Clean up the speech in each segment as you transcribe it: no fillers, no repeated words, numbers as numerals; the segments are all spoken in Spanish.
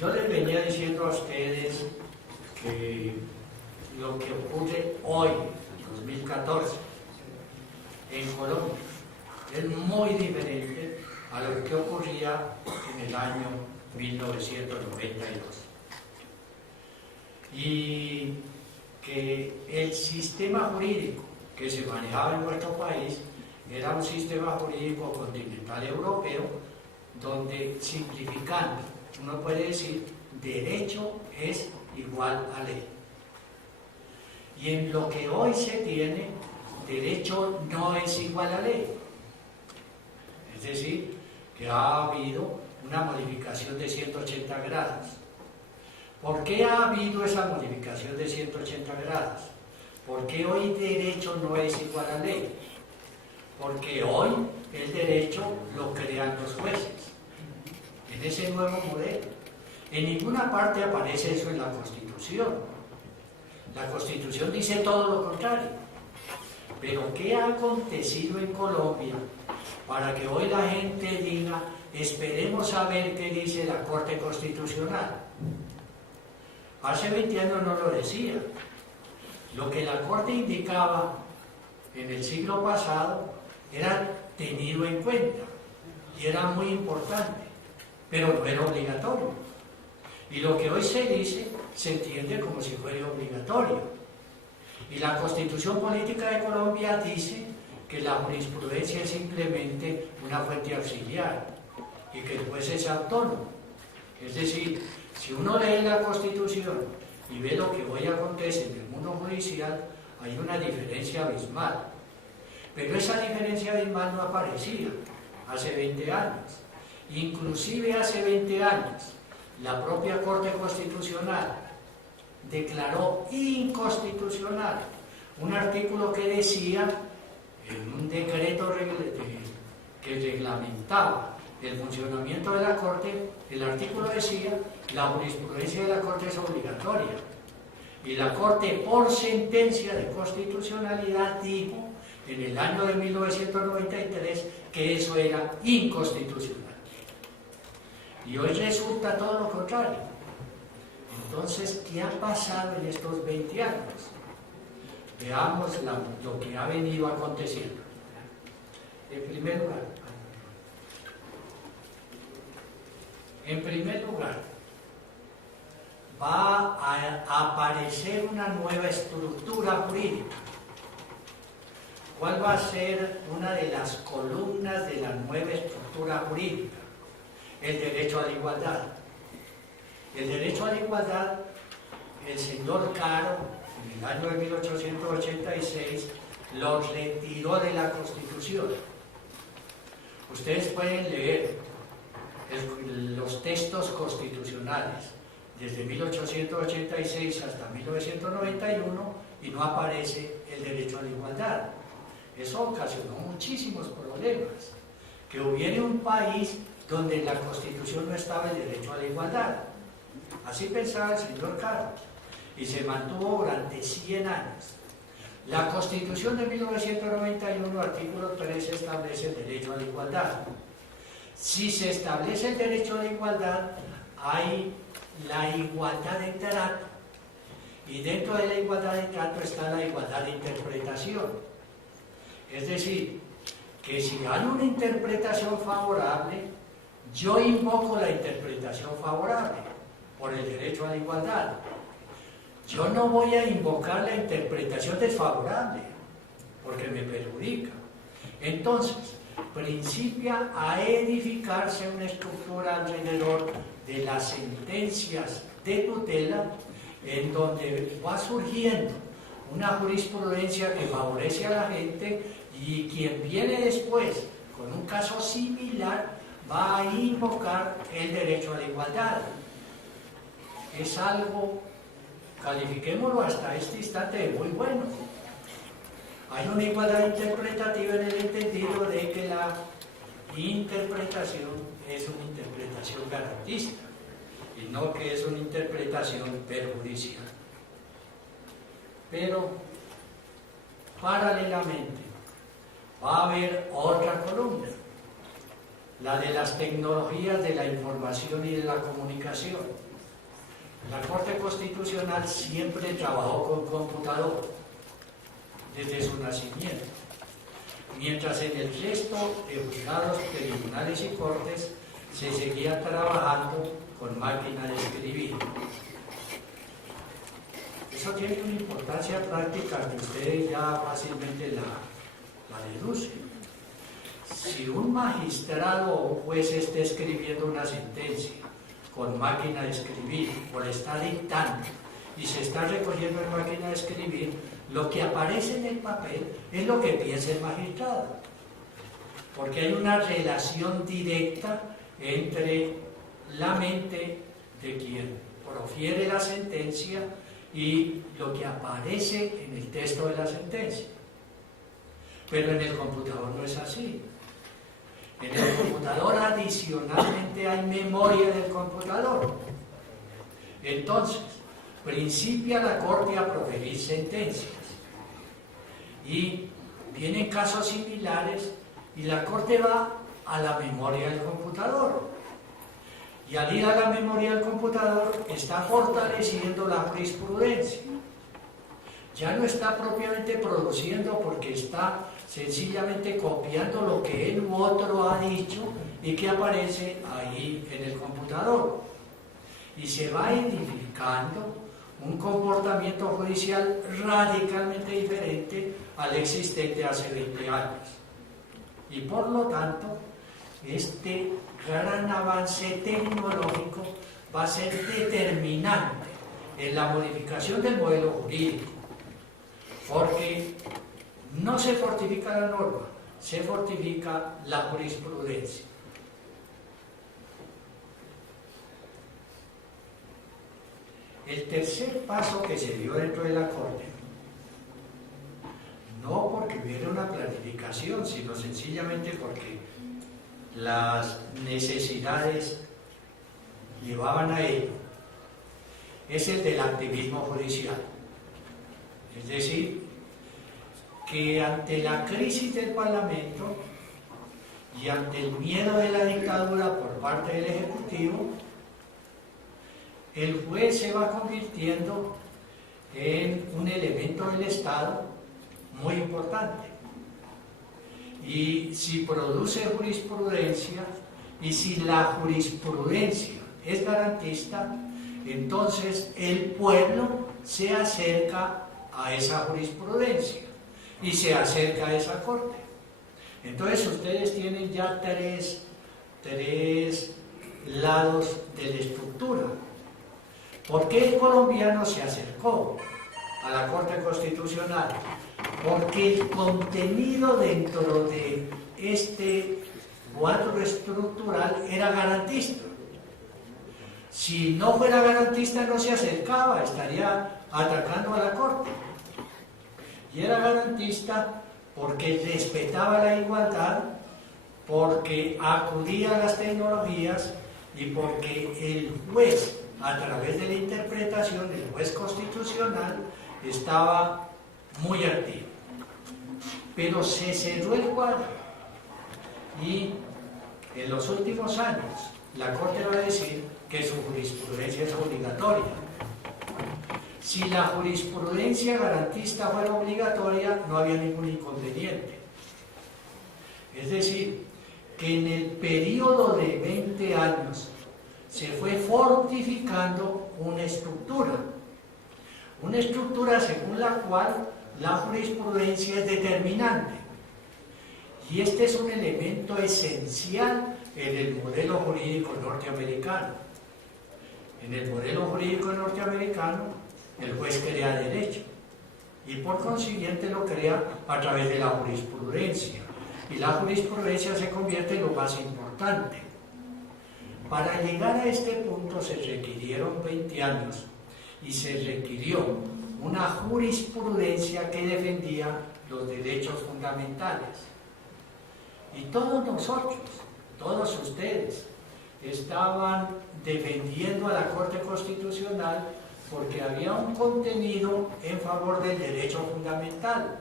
Yo les venía diciendo a ustedes que lo que ocurre hoy, 2014, en Colombia, es muy diferente a lo que ocurría en el año 1992. Y que el sistema jurídico que se manejaba en nuestro país era un sistema jurídico continental europeo, donde, simplificando, uno puede decir, derecho es igual a ley. Y en lo que hoy se tiene, derecho no es igual a ley. Es decir, que ha habido una modificación de 180 grados. ¿Por qué ha habido esa modificación de 180 grados? Porque hoy derecho no es igual a ley. Porque hoy el derecho lo crean los jueces. En ese nuevo modelo. En ninguna parte aparece eso en la Constitución. La Constitución dice todo lo contrario. Pero ¿qué ha acontecido en Colombia para que hoy la gente diga, esperemos a ver qué dice la Corte Constitucional? Hace 20 años no lo decía. Lo que la Corte indicaba en el siglo pasado era tenido en cuenta y era muy importante, pero no era obligatorio. Y lo que hoy se dice se entiende como si fuera obligatorio. Y la Constitución Política de Colombia dice que la jurisprudencia es simplemente una fuente auxiliar y que el juez es autónomo. Es decir, si uno lee la Constitución y ve lo que hoy acontece en el mundo judicial, hay una diferencia abismal. Pero esa diferencia abismal no aparecía hace 20 años. Inclusive hace 20 años, la propia Corte Constitucional declaró inconstitucional un artículo que decía, en un decreto que reglamentaba el funcionamiento de la Corte, el artículo decía, la jurisprudencia de la Corte es obligatoria. Y la Corte, por sentencia de constitucionalidad, dijo en el año de 1993 que eso era inconstitucional. Y hoy resulta todo lo contrario. Entonces, ¿qué ha pasado en estos 20 años? Veamos lo que ha venido aconteciendo. En primer lugar, va a aparecer una nueva estructura jurídica. ¿Cuál va a ser una de las columnas de la nueva estructura jurídica? El derecho a la igualdad. El derecho a la igualdad, el señor Caro, en el año de 1886, lo retiró de la Constitución. Ustedes pueden leer los textos constitucionales desde 1886 hasta 1991 y no aparece el derecho a la igualdad. Eso ocasionó muchísimos problemas. Que hubiera un país donde en la Constitución no estaba el derecho a la igualdad. Así pensaba el señor Caro. Y se mantuvo durante 100 años. La Constitución de 1991, artículo 3, establece el derecho a la igualdad. Si se establece el derecho a la igualdad, hay la igualdad de trato. Y dentro de la igualdad de trato está la igualdad de interpretación. Es decir, que si hay una interpretación favorable, yo invoco la interpretación favorable por el derecho a la igualdad. Yo no voy a invocar la interpretación desfavorable, porque me perjudica. Entonces, principia a edificarse una estructura alrededor de las sentencias de tutela, en donde va surgiendo una jurisprudencia que favorece a la gente, y quien viene después con un caso similar va a invocar el derecho a la igualdad. Es algo, califiquémoslo hasta este instante, muy bueno. Hay una igualdad interpretativa en el entendido de que la interpretación es una interpretación garantista y no que es una interpretación perjudicial. Pero, paralelamente, va a haber otra columna, la de las tecnologías de la información y de la comunicación. La Corte Constitucional siempre trabajó con computador, desde su nacimiento, mientras en el resto de juzgados, tribunales y cortes se seguía trabajando con máquina de escribir. Eso tiene una importancia práctica que ustedes ya fácilmente la deducen. Si un magistrado o un juez está escribiendo una sentencia con máquina de escribir o le está dictando y se está recogiendo en máquina de escribir, lo que aparece en el papel es lo que piensa el magistrado, porque hay una relación directa entre la mente de quien profiere la sentencia y lo que aparece en el texto de la sentencia. Pero en el computador no es así. En el computador adicionalmente hay memoria del computador. Entonces, principia la Corte a proferir sentencias. Y vienen casos similares y la Corte va a la memoria del computador. Y al ir a la memoria del computador está fortaleciendo la jurisprudencia. Ya no está propiamente produciendo porque está sencillamente copiando lo que él u otro ha dicho y que aparece ahí en el computador. Y se va edificando un comportamiento judicial radicalmente diferente al existente hace 20 años. Y por lo tanto, este gran avance tecnológico va a ser determinante en la modificación del modelo jurídico, porque no se fortifica la norma, se fortifica la jurisprudencia. El tercer paso que se dio dentro de la Corte, no porque hubiera una planificación, sino sencillamente porque las necesidades llevaban a ello, es el del activismo judicial. Es decir, que ante la crisis del Parlamento y ante el miedo de la dictadura por parte del Ejecutivo, el juez se va convirtiendo en un elemento del Estado muy importante. Y si produce jurisprudencia, y si la jurisprudencia es garantista, entonces el pueblo se acerca a esa jurisprudencia y se acerca a esa corte. Entonces ustedes tienen ya tres lados de la estructura. ¿Por qué el colombiano se acercó a la Corte Constitucional? Porque el contenido dentro de este cuadro estructural era garantista. Si no fuera garantista no se acercaba, estaría atacando a la Corte. Y era garantista porque respetaba la igualdad, porque acudía a las tecnologías y porque el juez, a través de la interpretación del juez constitucional, estaba muy activo. Pero se cerró el cuadro y en los últimos años la Corte va a decir que su jurisprudencia es obligatoria. Si la jurisprudencia garantista fuera obligatoria, no había ningún inconveniente. Es decir, que en el periodo de 20 años se fue fortificando una estructura según la cual la jurisprudencia es determinante. Y este es un elemento esencial en el modelo jurídico norteamericano. En el modelo jurídico norteamericano, el juez crea derecho y por consiguiente lo crea a través de la jurisprudencia. Y la jurisprudencia se convierte en lo más importante. Para llegar a este punto se requirieron 20 años y se requirió una jurisprudencia que defendía los derechos fundamentales. Y todos nosotros, todos ustedes, estaban defendiendo a la Corte Constitucional porque había un contenido en favor del derecho fundamental.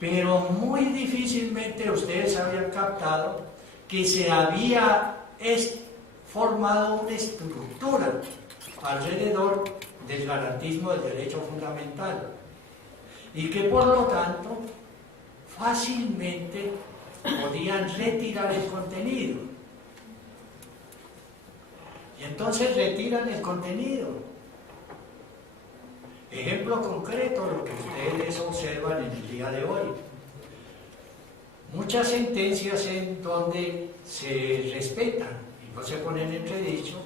Pero muy difícilmente ustedes habían captado que se había formado una estructura alrededor del garantismo del derecho fundamental y que por lo tanto fácilmente podían retirar el contenido. Y entonces retiran el contenido. Ejemplo concreto, lo que ustedes observan en el día de hoy. Muchas sentencias en donde se respetan y no se ponen en entredicho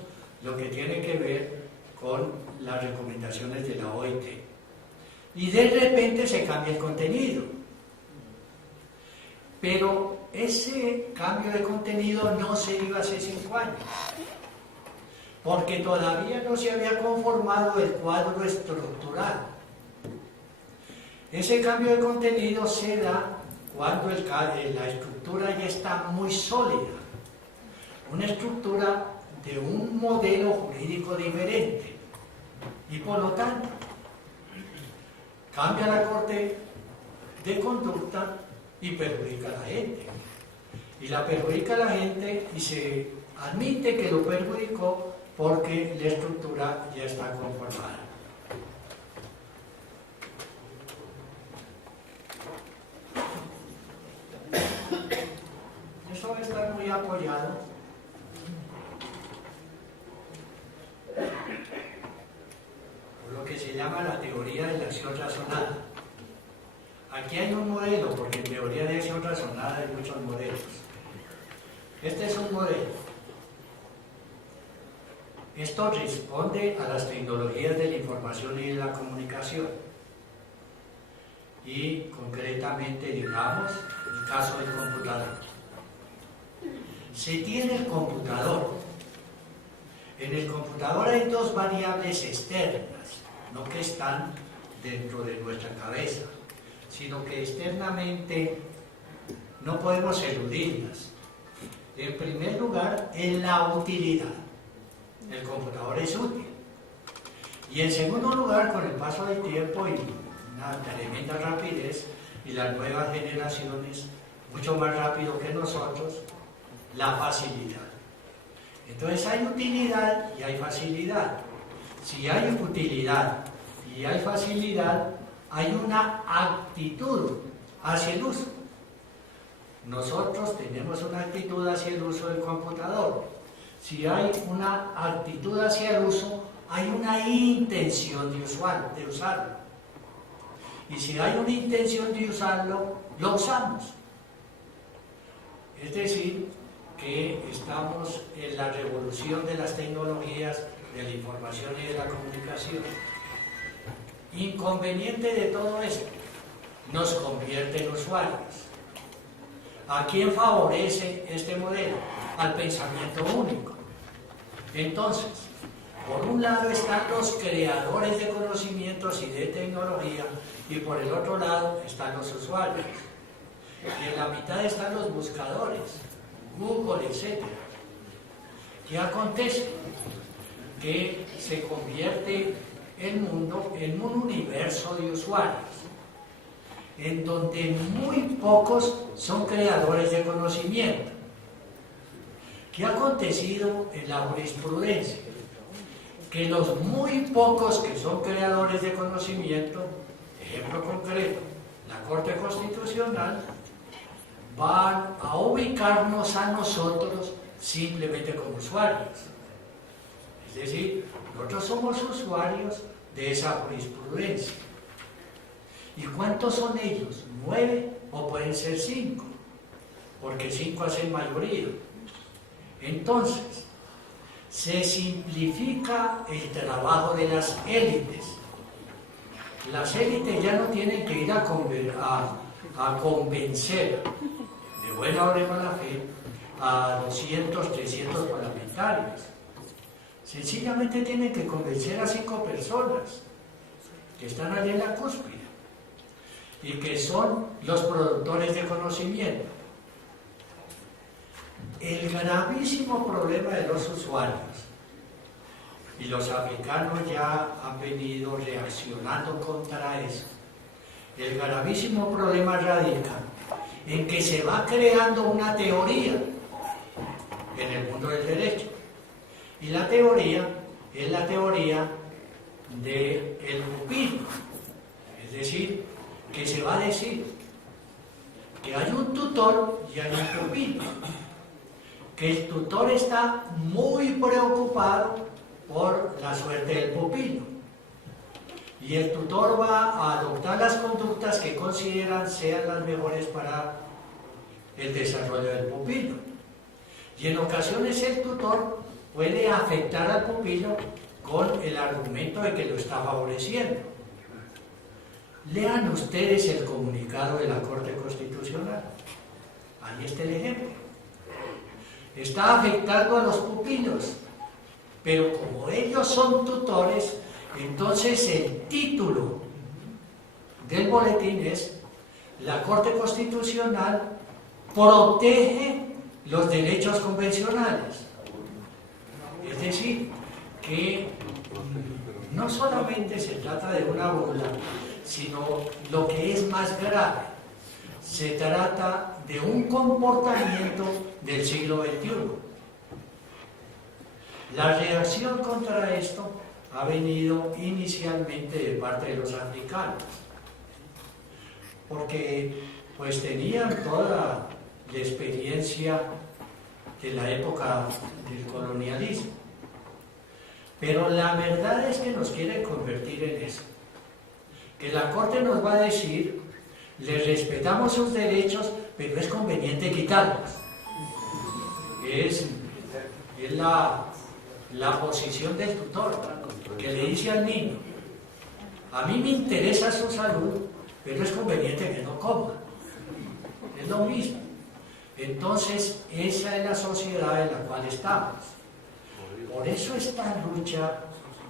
lo que tiene que ver con las recomendaciones de la OIT. Y de repente se cambia el contenido. Pero ese cambio de contenido no se dio hace 5 años, porque todavía no se había conformado el cuadro estructural. Ese cambio de contenido se da cuando la estructura ya está muy sólida, una estructura de un modelo jurídico diferente, y por lo tanto cambia la Corte de conducta y perjudica a la gente. Y la perjudica a la gente y se admite que lo perjudicó porque la estructura ya está conformada. Eso va a estar muy apoyado por lo que se llama la teoría de la acción razonada. Aquí hay un modelo, porque en teoría de acción razonada hay muchos modelos. Este es un modelo. Esto responde a las tecnologías de la información y de la comunicación. Y concretamente, digamos, el caso del computador. Se tiene el computador. En el computador hay 2 variables externas, no que están dentro de nuestra cabeza, sino que externamente no podemos eludirlas. En primer lugar, en la utilidad. El computador es útil. Y en segundo lugar, con el paso del tiempo y una tremenda rapidez, y las nuevas generaciones, mucho más rápido que nosotros, la facilidad. Entonces hay utilidad y hay facilidad. Si hay utilidad y hay facilidad, hay una actitud hacia el uso. Nosotros tenemos una actitud hacia el uso del computador. Si hay una actitud hacia el uso, hay una intención de usarlo. Y si hay una intención de usarlo, lo usamos. Es decir, que estamos en la revolución de las tecnologías, de la información y de la comunicación. Inconveniente de todo esto, nos convierte en usuarios. ¿A quién favorece este modelo? Al pensamiento único. Entonces, por un lado están los creadores de conocimientos y de tecnología, y por el otro lado están los usuarios. Y en la mitad están los buscadores, Google, etc. ¿Qué acontece? Que se convierte el mundo en un universo de usuarios, en donde muy pocos son creadores de conocimiento. ¿Qué ha acontecido en la jurisprudencia? Que los muy pocos que son creadores de conocimiento, ejemplo concreto, la Corte Constitucional, van a ubicarnos a nosotros simplemente como usuarios. Es decir, nosotros somos usuarios de esa jurisprudencia. ¿Y cuántos son ellos? 9 o pueden ser 5, porque 5 hacen mayoría. Entonces, se simplifica el trabajo de las élites. Las élites ya no tienen que ir a convencer de buena o de mala fe a 200, 300 parlamentarios. Sencillamente tienen que convencer a 5 personas que están allí en la cúspide y que son los productores de conocimiento. El gravísimo problema de los usuarios, y los africanos ya han venido reaccionando contra eso, el gravísimo problema radica en que se va creando una teoría el mundo del derecho. Y la teoría es la teoría del pupilo, es decir, que se va a decir que hay un tutor y hay un pupilo, que el tutor está muy preocupado por la suerte del pupilo y el tutor va a adoptar las conductas que consideran sean las mejores para el desarrollo del pupilo. Y en ocasiones el tutor puede afectar al pupilo con el argumento de que lo está favoreciendo. Lean ustedes el comunicado de la Corte Constitucional. Ahí está el ejemplo. Está afectando a los pupilos, pero como ellos son tutores, entonces el título del boletín es: la Corte Constitucional protege los derechos convencionales. Es decir, que no solamente se trata de una burla, sino lo que es más grave, se trata de un comportamiento del siglo XXI. La reacción contra esto ha venido inicialmente de parte de los africanos, porque pues tenían toda la experiencia de la época del colonialismo, pero la verdad es que nos quiere convertir en eso, que la Corte nos va a decir: les respetamos sus derechos, pero es conveniente quitarlos. Es la posición del tutor, que le dice al niño: a mí me interesa su salud, pero es conveniente que no coma. Es lo mismo. Entonces, esa es la sociedad en la cual estamos. Por eso esta lucha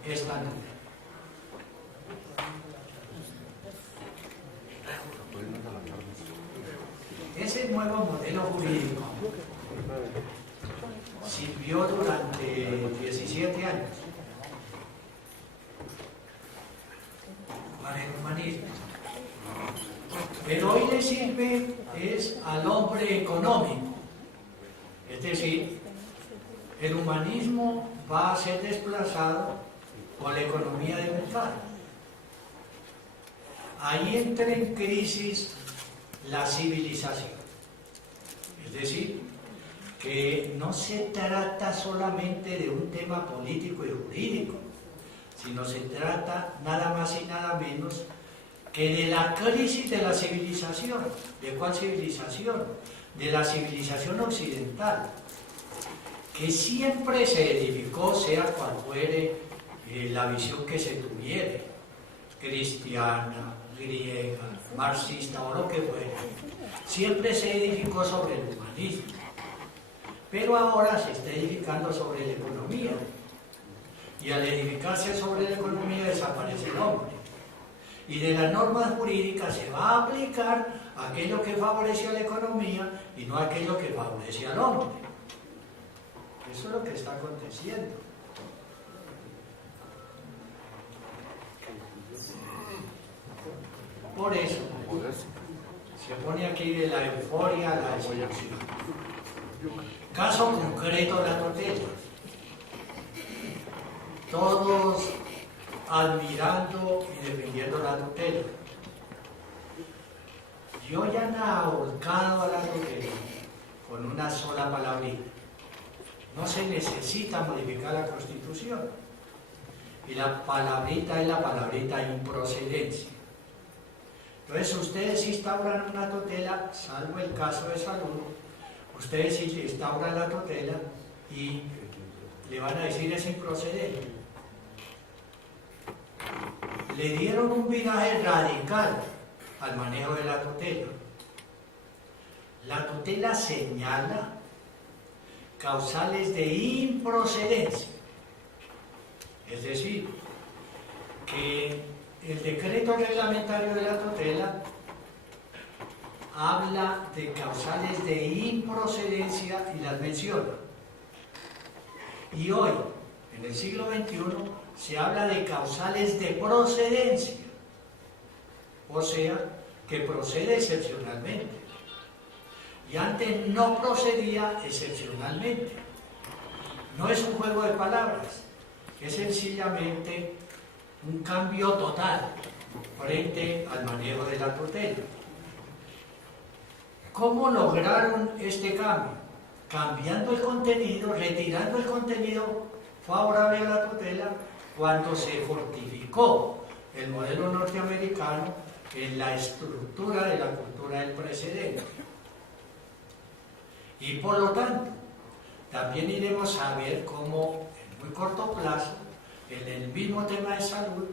es tan dura. Ese nuevo modelo jurídico sirvió durante 17 años para el humanismo, pero hoy le sirve es al hombre económico. Es decir, el humanismo va a ser desplazado por la economía de mercado. Ahí entra en crisis la civilización. Es decir, que no se trata solamente de un tema político y jurídico, sino se trata nada más y nada menos que de la crisis de la civilización. ¿De cuál civilización? De la civilización occidental, que siempre se edificó, sea cual fuere la visión que se tuviere, cristiana, griega, marxista o lo que fuera, siempre se edificó sobre el humanismo, pero ahora se está edificando sobre la economía, y al edificarse sobre la economía desaparece el hombre, y de las normas jurídicas se va a aplicar aquello que favorece a la economía y no aquello que favorece al hombre. Eso es lo que está aconteciendo. Por eso se pone aquí de la euforia a la desilusión. Caso concreto, la tutela. Todos admirando y defendiendo la tutela. Yo ya han ahorcado a la tutela con una sola palabrita. No se necesita modificar la Constitución. Y la palabrita es la palabrita improcedencia. Entonces, ustedes instauran una tutela, salvo el caso de salud, ustedes instauran la tutela y le van a decir es improcedente. Le dieron un viraje radical al manejo de la tutela. La tutela señala causales de improcedencia, es decir, que el decreto reglamentario de la tutela habla de causales de improcedencia y las menciona. Y hoy, en el siglo XXI, se habla de causales de procedencia, o sea, que procede excepcionalmente. Y antes no procedía excepcionalmente. No es un juego de palabras, es sencillamente un cambio total frente al manejo de la tutela. ¿Cómo lograron este cambio? Cambiando el contenido, retirando el contenido favorable a la tutela, cuando se fortificó el modelo norteamericano en la estructura de la cultura del precedente. Y por lo tanto, también iremos a ver cómo en muy corto plazo, en el mismo tema de salud,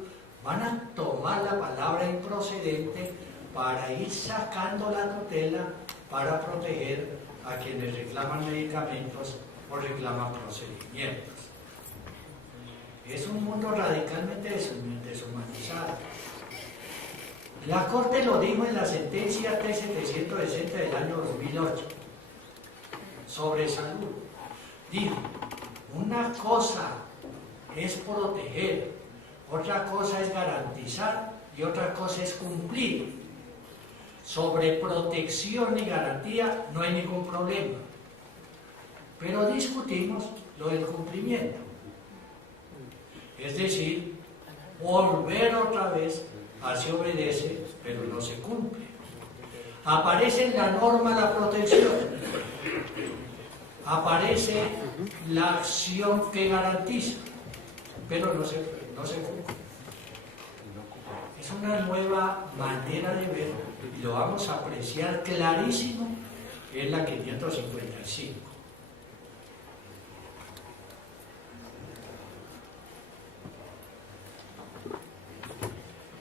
van a tomar la palabra improcedente para ir sacando la tutela para proteger a quienes reclaman medicamentos o reclaman procedimientos. Es un mundo radicalmente deshumanizado. La Corte lo dijo en la sentencia T-760 del año 2008 sobre salud. Dijo, una cosa es proteger, otra cosa es garantizar y otra cosa es cumplir. Sobre protección y garantía no hay ningún problema, pero discutimos lo del cumplimiento. Es decir, volver otra vez a se obedece, pero no se cumple. Aparece en la norma la protección, aparece la acción que garantiza, pero no se cumple. Es una nueva manera de ver y lo vamos a apreciar clarísimo en la 555.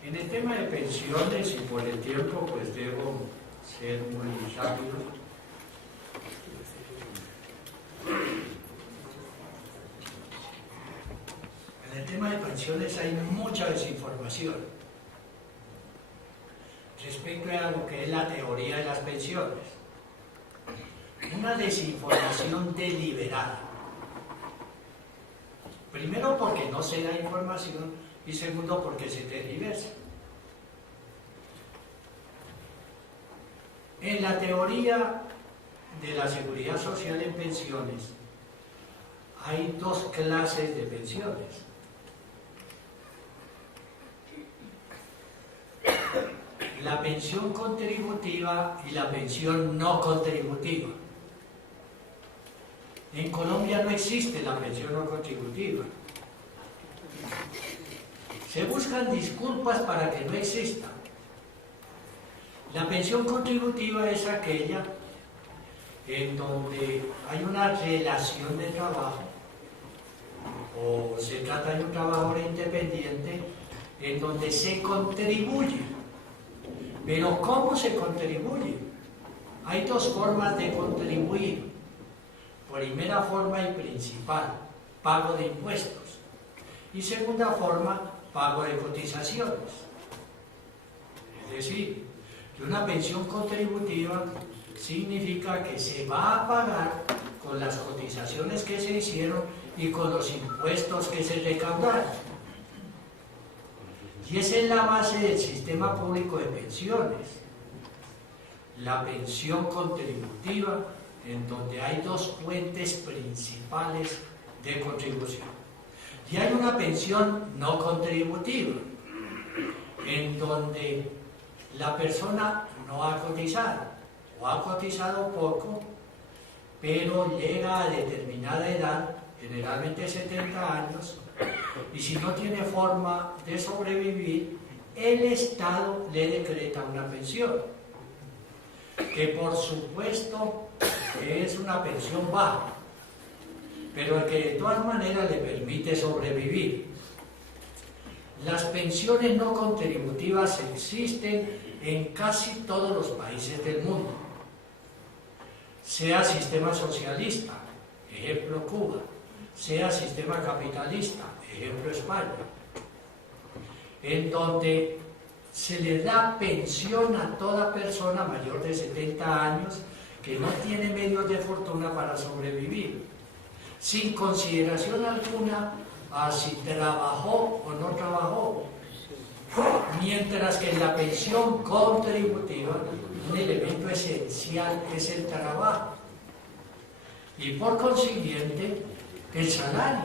En el tema de pensiones, y por el tiempo pues debo ser muy rápido. En el tema de pensiones hay mucha desinformación respecto a lo que es la teoría de las pensiones. Una desinformación deliberada. Primero porque no se da información y segundo porque se tergiversa. En la teoría de la seguridad social en pensiones hay dos clases de pensiones. La pensión contributiva y la pensión no contributiva. En Colombia no existe la pensión no contributiva. Se buscan disculpas para que no exista. La pensión contributiva es aquella en donde hay una relación de trabajo o se trata de un trabajador independiente en donde se contribuye. Pero ¿cómo se contribuye? Hay dos formas de contribuir. Primera forma y principal, pago de impuestos. Y segunda forma, pago de cotizaciones. Es decir, que una pensión contributiva significa que se va a pagar con las cotizaciones que se hicieron y con los impuestos que se recaudaron. Y esa es la base del sistema público de pensiones. La pensión contributiva, en donde hay dos fuentes principales de contribución. Y hay una pensión no contributiva, en donde la persona no ha cotizado, o ha cotizado poco, pero llega a determinada edad, generalmente 70 años, y si no tiene forma de sobrevivir, el Estado le decreta una pensión, que por supuesto es una pensión baja, pero que de todas maneras le permite sobrevivir. Las pensiones no contributivas existen en casi todos los países del mundo, sea sistema socialista, ejemplo Cuba, sea sistema capitalista, ejemplo España, en donde se le da pensión a toda persona mayor de 70 años que no tiene medios de fortuna para sobrevivir, sin consideración alguna a si trabajó o no trabajó, mientras que en la pensión contributiva un elemento esencial es el trabajo. Y por consiguiente, el salario.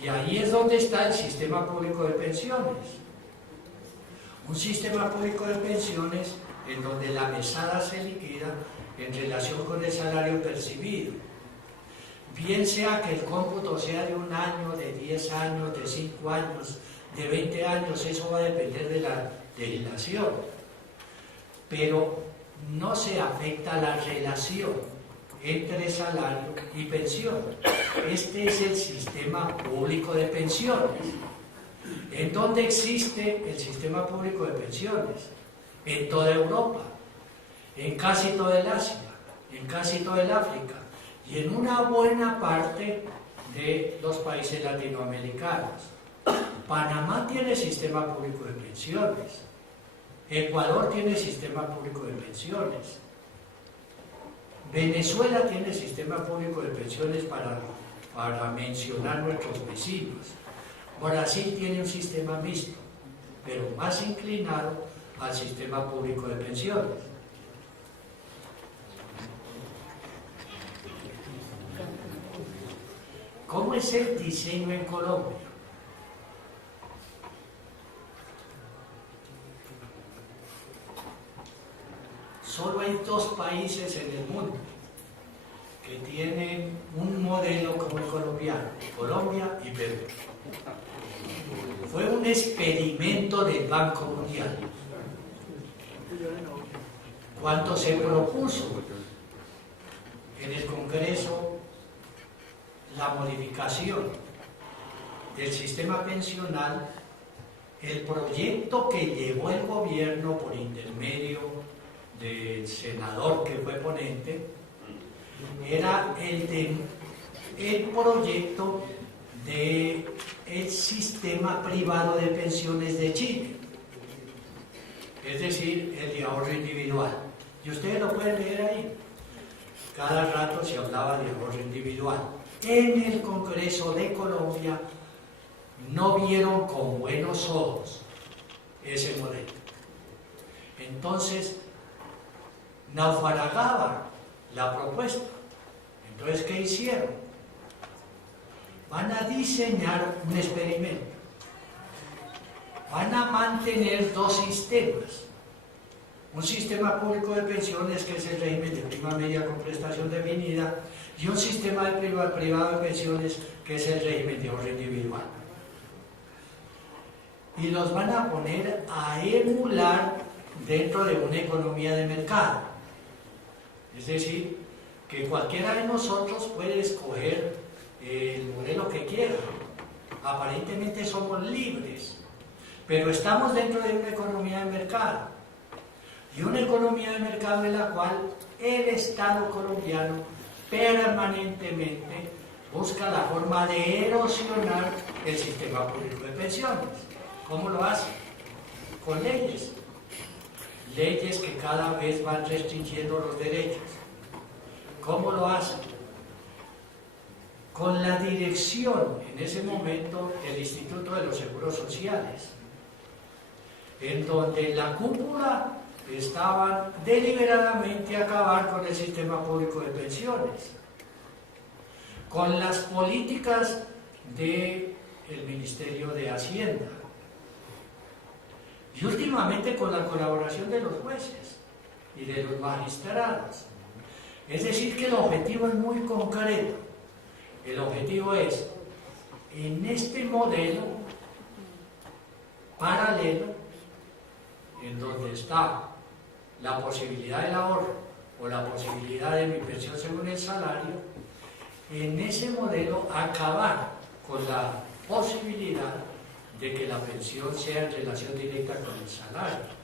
Y ahí es donde está el sistema público de pensiones. Un sistema público de pensiones en donde la mesada se liquida en relación con el salario percibido. Bien sea que el cómputo sea de 1 año, de 10 años, de 5 años, de 20 años, eso va a depender de la legislación. Pero no se afecta la relación entre salario y pensión. Este es el sistema público de pensiones. ¿En dónde existe el sistema público de pensiones? En toda Europa, en casi toda el Asia, en casi toda el África y en una buena parte de los países latinoamericanos. Panamá tiene sistema público de pensiones. Ecuador tiene sistema público de pensiones. Venezuela tiene sistema público de pensiones para mencionar nuestros vecinos. Brasil tiene un sistema mixto, pero más inclinado al sistema público de pensiones. ¿Cómo es el diseño en Colombia? Solo hay 2 países en el mundo que tienen un modelo como el colombiano, Colombia y Perú. Fue un experimento del Banco Mundial. Cuando se propuso en el Congreso la modificación del sistema pensional, el proyecto que llevó el gobierno por intermedio del senador que fue ponente era el proyecto del sistema privado de pensiones de Chile, es decir, el de ahorro individual. Y ustedes lo pueden leer ahí. Cada rato se hablaba de ahorro individual. En el Congreso de Colombia no vieron con buenos ojos ese modelo. Entonces, naufragaba la propuesta. Entonces, ¿qué hicieron? Van a diseñar un experimento. Van a mantener 2 sistemas. Un sistema público de pensiones, que es el régimen de prima media con prestación definida, y un sistema de privado de pensiones, que es el régimen de ahorro individual. Y los van a poner a emular dentro de una economía de mercado. Es decir, que cualquiera de nosotros puede escoger el modelo que quiera. Aparentemente somos libres, pero estamos dentro de una economía de mercado. Y una economía de mercado en la cual el Estado colombiano permanentemente busca la forma de erosionar el sistema público de pensiones. ¿Cómo lo hace? Con leyes. Leyes que cada vez van restringiendo los derechos. ¿Cómo lo hace? Con la dirección, en ese momento, del Instituto de los Seguros Sociales, en donde la cúpula estaban deliberadamente a acabar con el sistema público de pensiones, con las políticas del Ministerio de Hacienda y últimamente con la colaboración de los jueces y de los magistrados. Es decir, que el objetivo es muy concreto. El objetivo es, en este modelo paralelo, en donde está la posibilidad del ahorro o la posibilidad de mi pensión según el salario, en ese modelo acabar con la posibilidad de que la pensión sea en relación directa con el salario.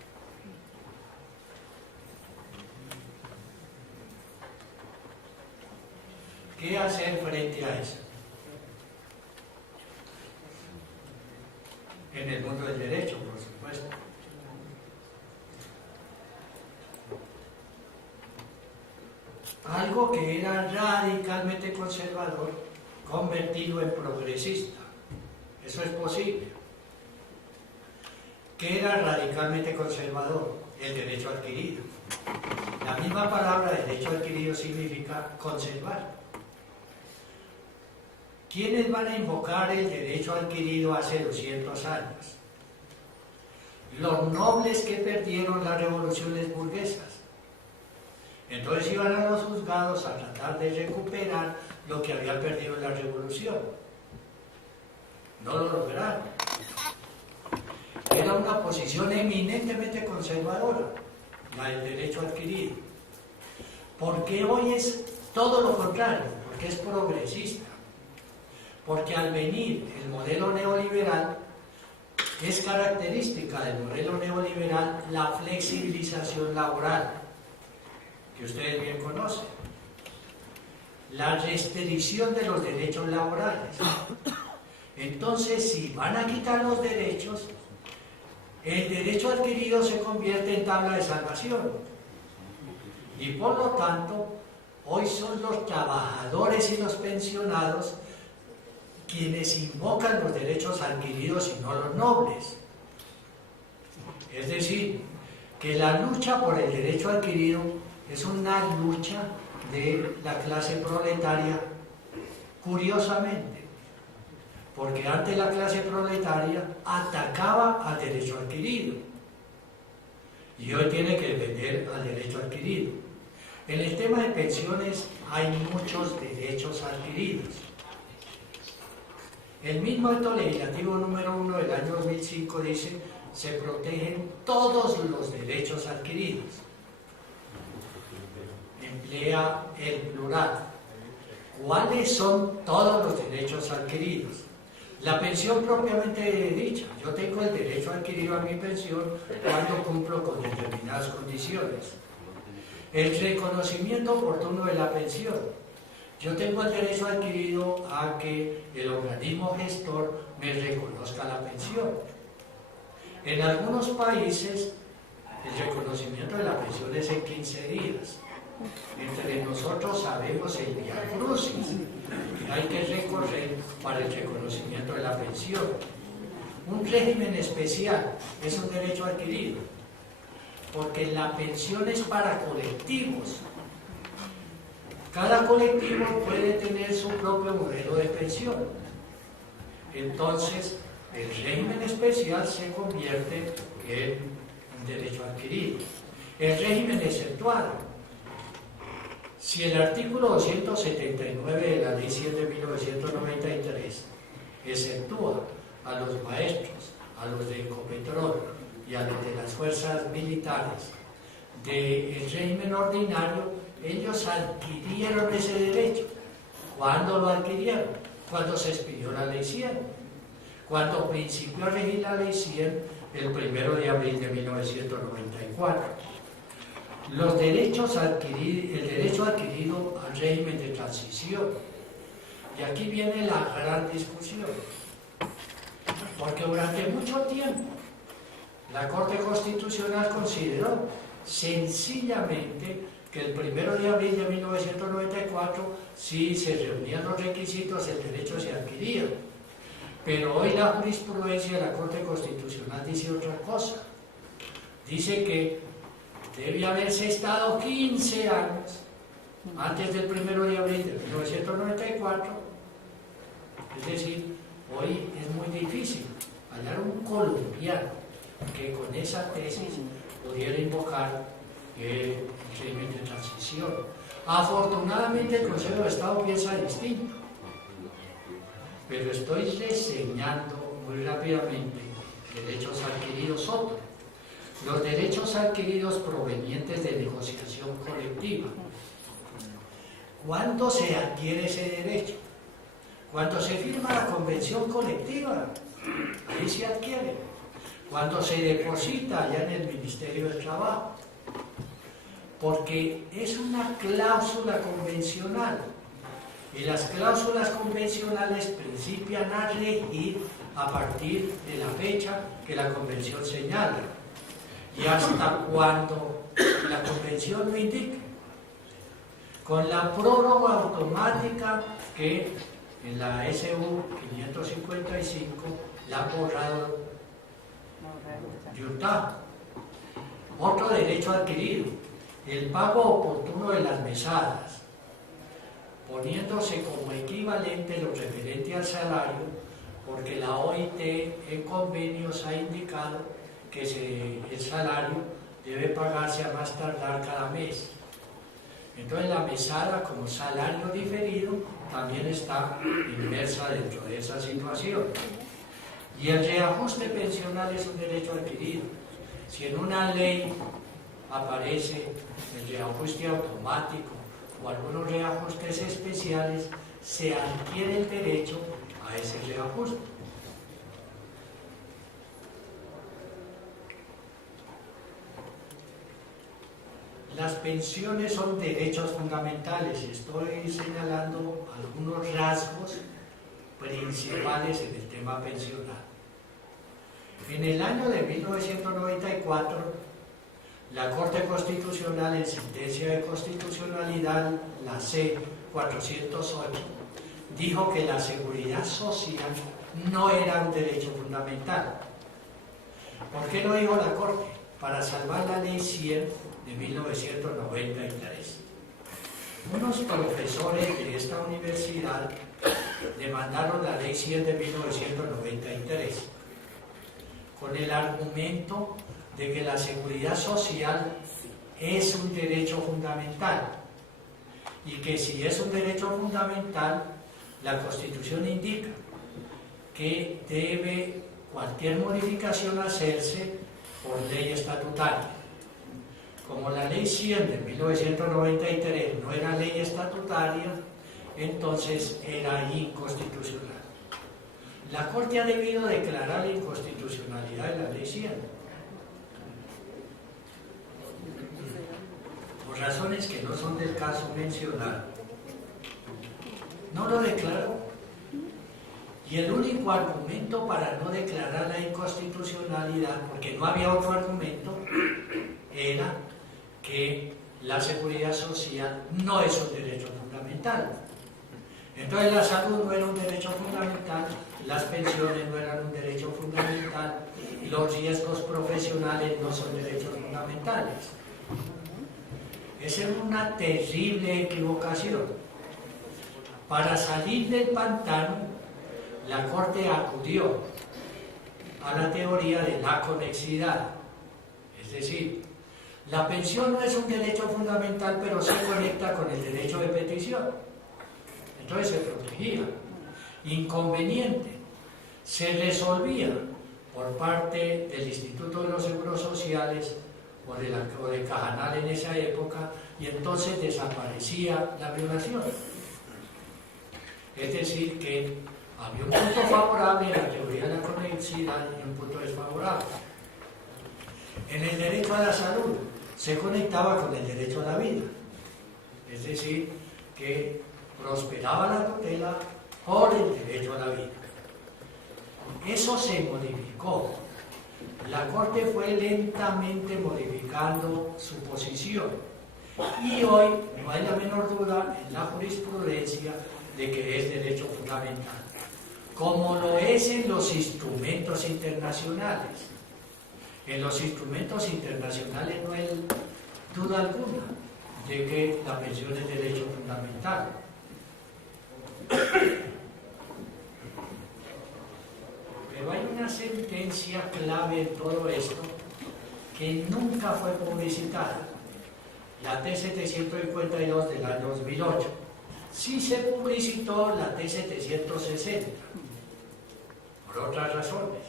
¿Qué hacer frente a eso? En el mundo del derecho, por supuesto. Algo que era radicalmente conservador, convertido en progresista. Eso es posible. ¿Qué era radicalmente conservador? El derecho adquirido. La misma misma palabra derecho adquirido significa conservar. ¿quiénes van a invocar el derecho adquirido hace 200 años? Los nobles que perdieron las revoluciones burguesas. Entonces iban a los juzgados a tratar de recuperar lo que había perdido en la revolución. No lo lograron. Era una posición eminentemente conservadora, la del derecho adquirido. Porque hoy es todo lo contrario, porque es progresista. Porque al venir el modelo neoliberal, es característica del modelo neoliberal la flexibilización laboral, que ustedes bien conocen. La restricción de los derechos laborales. Entonces, si van a quitar los derechos, el derecho adquirido se convierte en tabla de salvación. Y por lo tanto, hoy son los trabajadores y los pensionados quienes invocan los derechos adquiridos y no los nobles. Es decir, que la lucha por el derecho adquirido es una lucha de la clase proletaria, curiosamente, porque antes la clase proletaria atacaba al derecho adquirido y hoy tiene que defender al derecho adquirido. En el tema de pensiones hay muchos derechos adquiridos. El mismo acto legislativo número 1 del año 2005 dice: se protegen todos los derechos adquiridos. Emplea el plural. ¿Cuáles son todos los derechos adquiridos? La pensión propiamente dicha. Yo tengo el derecho adquirido a mi pensión cuando cumplo con determinadas condiciones. El reconocimiento oportuno de la pensión. Yo tengo el derecho adquirido a que el organismo gestor me reconozca la pensión. En algunos países, el reconocimiento de la pensión es en 15 días. Entre nosotros sabemos el vía crucis que hay que recorrer para el reconocimiento de la pensión. Un régimen especial es un derecho adquirido, porque la pensión es para colectivos. Cada colectivo puede tener su propio modelo de pensión. Entonces, el régimen especial se convierte en un derecho adquirido. El régimen exceptuado. Si el artículo 279 de la Ley 100 de 1993 exceptúa a los maestros, a los de Ecopetrol y a los de las fuerzas militares del régimen ordinario, ellos adquirieron ese derecho. ¿Cuándo lo adquirieron? Cuando se expidió la Ley 100. Cuando principió a regir la Ley 100 el 1 de abril de 1994. Los derechos adquiridos, el derecho adquirido al régimen de transición. Y aquí viene la gran discusión. Porque durante mucho tiempo la Corte Constitucional consideró sencillamente que el 1 de abril de 1994, si se reunían los requisitos, el derecho se adquiría. Pero hoy la jurisprudencia de la Corte Constitucional dice otra cosa. Dice que debe haberse estado 15 años antes del 1 de abril de 1994. Es decir, hoy es muy difícil hallar un colombiano que con esa tesis pudiera invocar el régimen de transición. Afortunadamente el Consejo de Estado piensa distinto, pero estoy reseñando muy rápidamente derechos adquiridos otros. Los derechos adquiridos provenientes de negociación colectiva. ¿Cuándo se adquiere ese derecho? Cuando se firma la convención colectiva, ahí se adquiere. Cuando se deposita allá en el Ministerio del Trabajo, porque es una cláusula convencional y las cláusulas convencionales principian a regir a partir de la fecha que la convención señala y hasta cuando la convención lo indique, con la prórroga automática que en la SU 555 la ha borrado de hurtado. Otro derecho adquirido, el pago oportuno de las mesadas. poniéndose como equivalente lo referente al salario, porque la OIT en convenios ha indicado que el salario debe pagarse a más tardar cada mes. Entonces la mesada como salario diferido también está inmersa dentro de esa situación. Y el reajuste pensional es un derecho adquirido. Si en una ley aparece el reajuste automático o algunos reajustes especiales, se adquiere el derecho a ese reajuste. Las pensiones son derechos fundamentales y estoy señalando algunos rasgos principales en el tema pensional. En el año de 1994, la Corte Constitucional, en sentencia de constitucionalidad, la C-408, dijo que la seguridad social no era un derecho fundamental. ¿Por qué lo dijo la Corte? Para salvar la Ley 100 de 1993. Unos profesores de esta universidad demandaron la Ley 100 de 1993 con el argumento de que la seguridad social es un derecho fundamental y que si es un derecho fundamental, la Constitución indica que debe cualquier modificación hacerse por ley estatutaria. Como la Ley 100 de 1993 no era ley estatutaria, entonces era inconstitucional. La Corte ha debido declarar la inconstitucionalidad de la Ley 100. Por razones que no son del caso mencionar. No lo declaró. Y el único argumento para no declarar la inconstitucionalidad, porque no había otro argumento, era que la seguridad social no es un derecho fundamental. Entonces la salud no era un derecho fundamental, las pensiones no eran un derecho fundamental, los riesgos profesionales no son derechos fundamentales. Esa es una terrible equivocación. Para salir del pantano, la Corte acudió a la teoría de la conexidad. Es decir, la pensión no es un derecho fundamental, pero se conecta con el derecho de petición. Entonces se protegía. Inconveniente. Se resolvía por parte del Instituto de los Seguros Sociales o de Cajanal en esa época, y entonces desaparecía la violación. Es decir, que había un punto favorable en la teoría de la conexidad y un punto desfavorable. En el derecho a la salud se conectaba con el derecho a la vida. Es decir, que prosperaba la tutela por el derecho a la vida. Eso se modificó. La Corte fue lentamente modificando su posición. Y hoy no hay la menor duda en la jurisprudencia de que es derecho fundamental, como lo es en los instrumentos internacionales. En los instrumentos internacionales no hay duda alguna de que la pensión es derecho fundamental. Pero hay una sentencia clave en todo esto que nunca fue publicitada, la T-752 del año 2008. Sí se publicitó la T-760, por otras razones.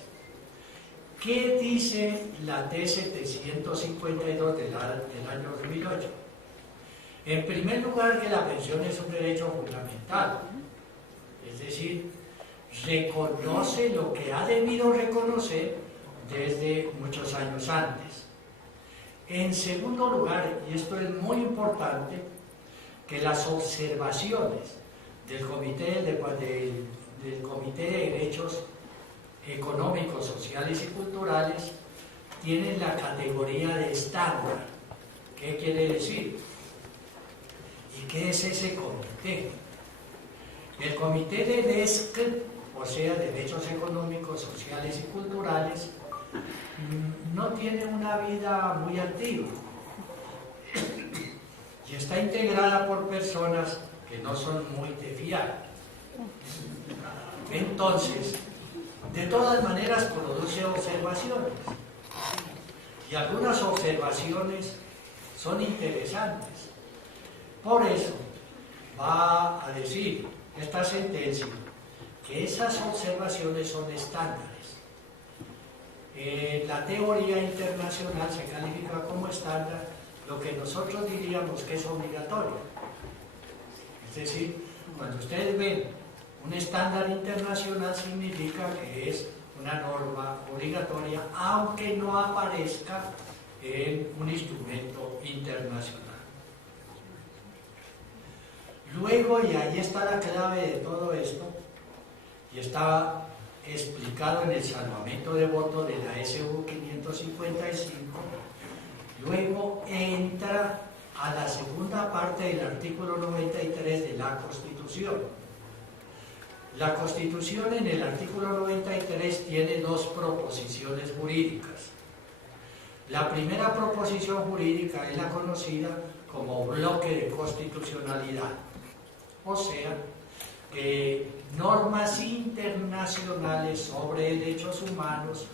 ¿Qué dice la T-752 del año 2008? En primer lugar, que la pensión es un derecho fundamental, es decir, reconoce lo que ha debido reconocer desde muchos años antes. En segundo lugar, y esto es muy importante, que las observaciones del Comité de Derechos Económicos, Sociales y Culturales tienen la categoría de estándar. ¿Qué quiere decir? ¿Y qué es ese comité? El Comité de DESC, o sea, Derechos Económicos, Sociales y Culturales, no tiene una vida muy antigua y está integrada por personas que no son muy de fiar. Entonces, de todas maneras produce observaciones, y algunas observaciones son interesantes. Por eso va a decir esta sentencia que esas observaciones son estándares. En la teoría internacional se califica como estándar lo que nosotros diríamos que es obligatorio. Es decir, cuando ustedes ven un estándar internacional, significa que es una norma obligatoria, aunque no aparezca en un instrumento internacional. Luego, y ahí está la clave de todo esto, y está explicado en el salvamento de voto de la SU 555, luego entra a la segunda parte del artículo 93 de la Constitución. La Constitución en el artículo 93 tiene dos proposiciones jurídicas. La primera proposición jurídica es la conocida como bloque de constitucionalidad, o sea, normas internacionales sobre derechos humanos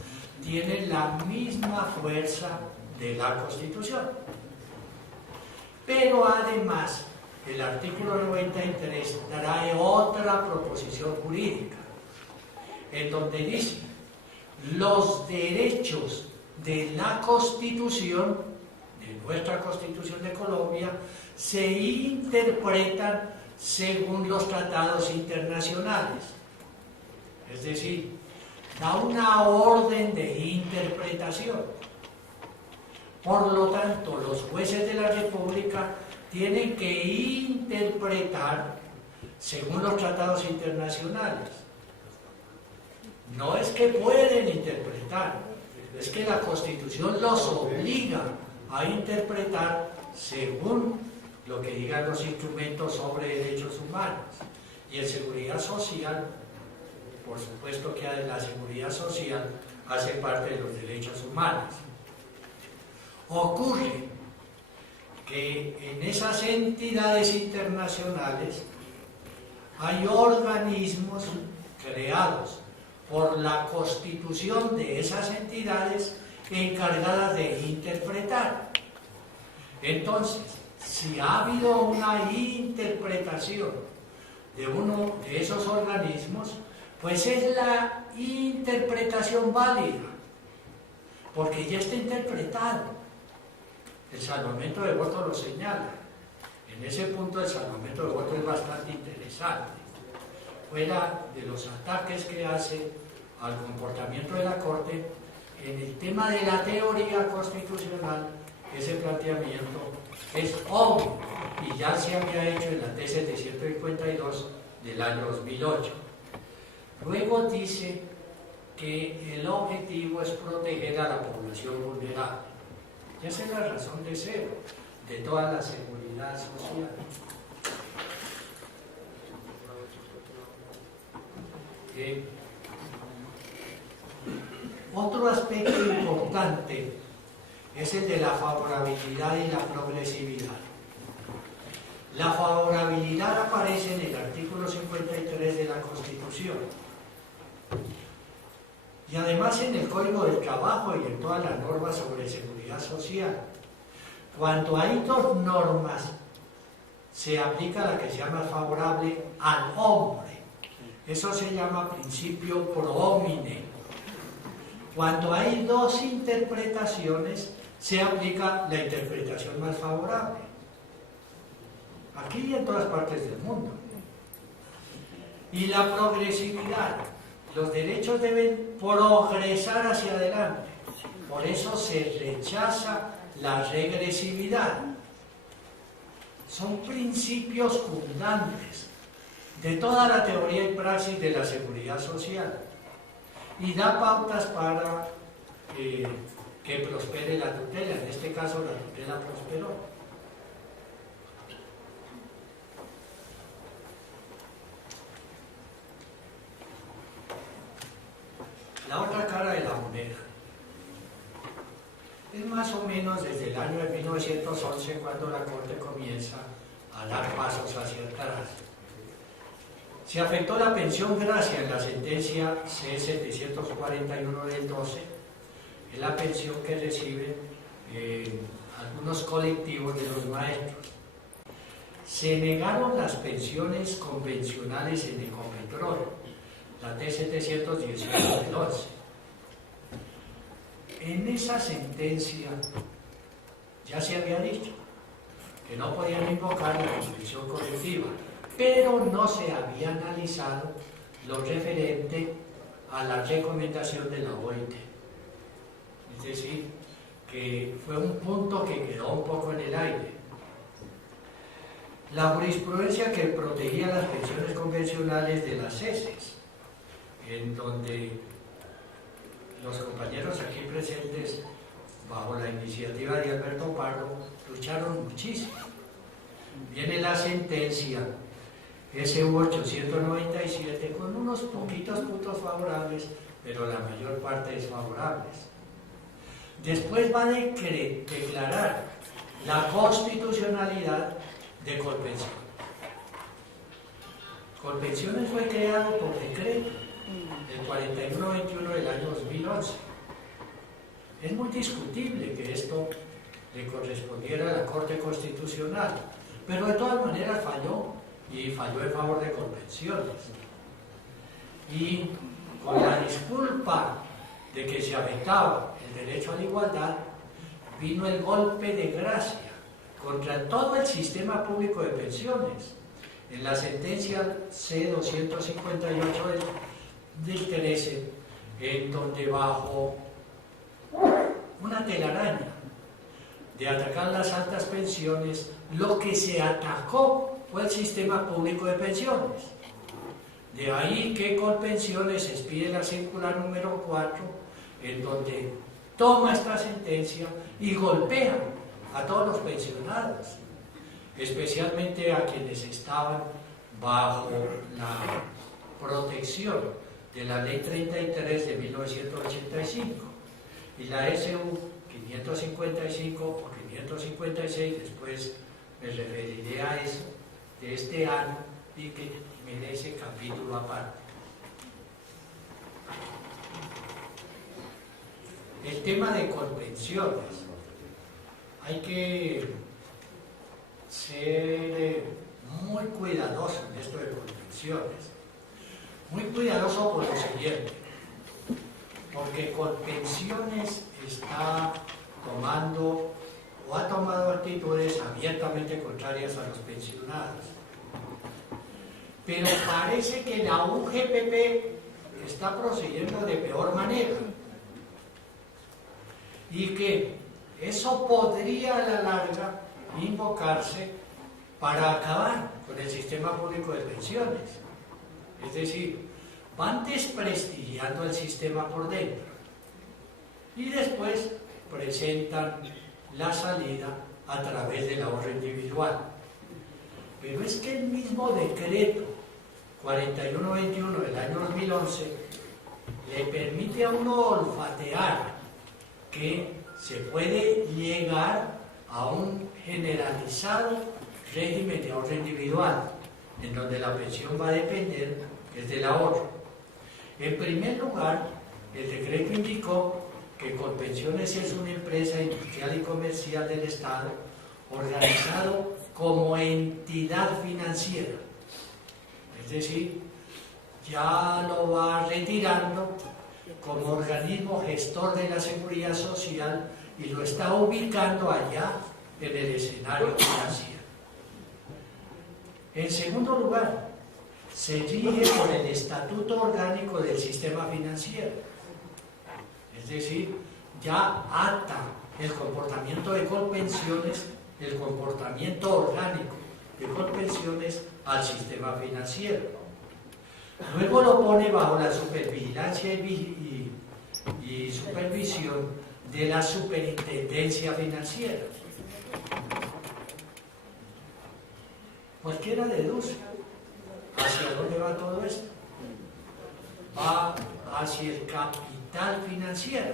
tienen la misma fuerza de la Constitución. Pero además, el artículo 93 trae otra proposición jurídica, en donde dice: los derechos de la Constitución, de nuestra Constitución de Colombia, se interpretan según los tratados internacionales. Es decir, da una orden de interpretación. Por lo tanto, los jueces de la República tienen que interpretar según los tratados internacionales. No es que pueden interpretar, es que la Constitución los obliga a interpretar según lo que digan los instrumentos sobre derechos humanos. Y en seguridad social, por supuesto que la seguridad social hace parte de los derechos humanos. Ocurre que en esas entidades internacionales hay organismos creados por la constitución de esas entidades encargadas de interpretar. Entonces, si ha habido una interpretación de uno de esos organismos, pues es la interpretación válida, porque ya está interpretado. El salvamento de voto lo señala. En ese punto el salvamento de voto es bastante interesante. Fuera de los ataques que hace al comportamiento de la Corte, en el tema de la teoría constitucional, ese planteamiento es obvio y ya se había hecho en la T-752 del año 2008. Luego dice que el objetivo es proteger a la población vulnerable. Y esa es la razón de ser de toda la seguridad social. Otro aspecto importante es el de la favorabilidad y la progresividad. La favorabilidad aparece en el artículo 53 de la Constitución. Y además en el Código del Trabajo y en todas las normas sobre seguridad social. Cuando hay dos normas, se aplica la que se llama favorable al hombre. Eso se llama principio pro homine. Cuando hay dos interpretaciones, se aplica la interpretación más favorable. Aquí y en todas partes del mundo. Y la progresividad. Los derechos deben progresar hacia adelante. Por eso se rechaza la regresividad. Son principios fundantes de toda la teoría y praxis de la seguridad social. Y da pautas para que prospere la tutela. En este caso, la tutela prosperó. La otra cara de la moneda es más o menos desde el año de 1911 cuando la Corte comienza a dar pasos hacia atrás. Se afectó la pensión gracia en la sentencia C-741 del 12, es la pensión que reciben algunos colectivos de los maestros. Se negaron las pensiones convencionales en Ecopetrol, la T-718 del 11. En esa sentencia ya se había dicho que no podían invocar la convención colectiva, pero no se había analizado lo referente a la recomendación de la OIT. Es decir, que fue un punto que quedó un poco en el aire. La jurisprudencia que protegía las pensiones convencionales de las CESES, en donde los compañeros aquí presentes, bajo la iniciativa de Alberto Pardo, lucharon muchísimo. Viene la sentencia SU 897 con unos poquitos puntos favorables, pero la mayor parte desfavorables. Después va a declarar la constitucionalidad de Colpensiones. Colpensiones fue creado por decreto del 4121 del año 2011. Es muy discutible que esto le correspondiera a la Corte Constitucional, pero de todas maneras falló, y falló en favor de Colpensiones. Y con la disculpa de que se afectaba el derecho a la igualdad, vino el golpe de gracia contra todo el sistema público de pensiones. En la sentencia C-258 del 13, en donde bajo una telaraña de atacar las altas pensiones, lo que se atacó fue el sistema público de pensiones. De ahí que Colpensiones expide la circular número 4, en donde toma esta sentencia y golpea a todos los pensionados, especialmente a quienes estaban bajo la protección de la Ley 33 de 1985 y la SU 555 o 556, después me referiré a eso, de este año, y que merece capítulo aparte. El tema de Colpensiones, hay que ser muy cuidadoso en esto de Colpensiones, muy cuidadoso por lo siguiente, porque Colpensiones está tomando o ha tomado actitudes abiertamente contrarias a los pensionados. Pero parece que la UGPP está procediendo de peor manera y que eso podría a la larga invocarse para acabar con el sistema público de pensiones. Es decir, van desprestigiando el sistema por dentro y después presentan la salida a través del ahorro individual. Pero es que el mismo decreto 4121 del año 2011 le permite a uno olfatear que se puede llegar a un generalizado régimen de ahorro individual, en donde la pensión va a depender del ahorro. En primer lugar, el decreto indicó que Colpensiones es una empresa industrial y comercial del Estado organizado como entidad financiera. Es decir, ya lo va retirando como organismo gestor de la seguridad social y lo está ubicando allá en el escenario financiero. En segundo lugar, se rige por el Estatuto Orgánico del Sistema Financiero. Es decir, ya ata el comportamiento de Colpensiones, el comportamiento orgánico de Colpensiones al sistema financiero. Luego lo pone bajo la supervigilancia y supervisión de la superintendencia financiera. Cualquiera deduce hacia dónde va todo esto. Va hacia el capital financiero.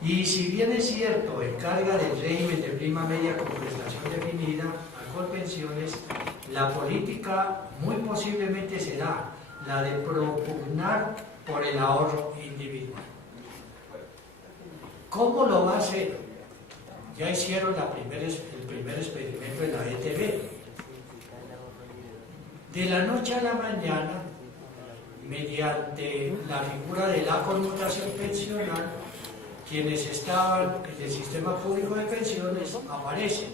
Y si bien es cierto, encarga del régimen de prima media con prestación definida a Colpensiones, la política muy posiblemente será la de propugnar por el ahorro individual. ¿Cómo lo va a hacer? Ya hicieron el primer experimento en la ETB. De la noche a la mañana, mediante la figura de la conmutación pensional, quienes estaban en el sistema público de pensiones aparecen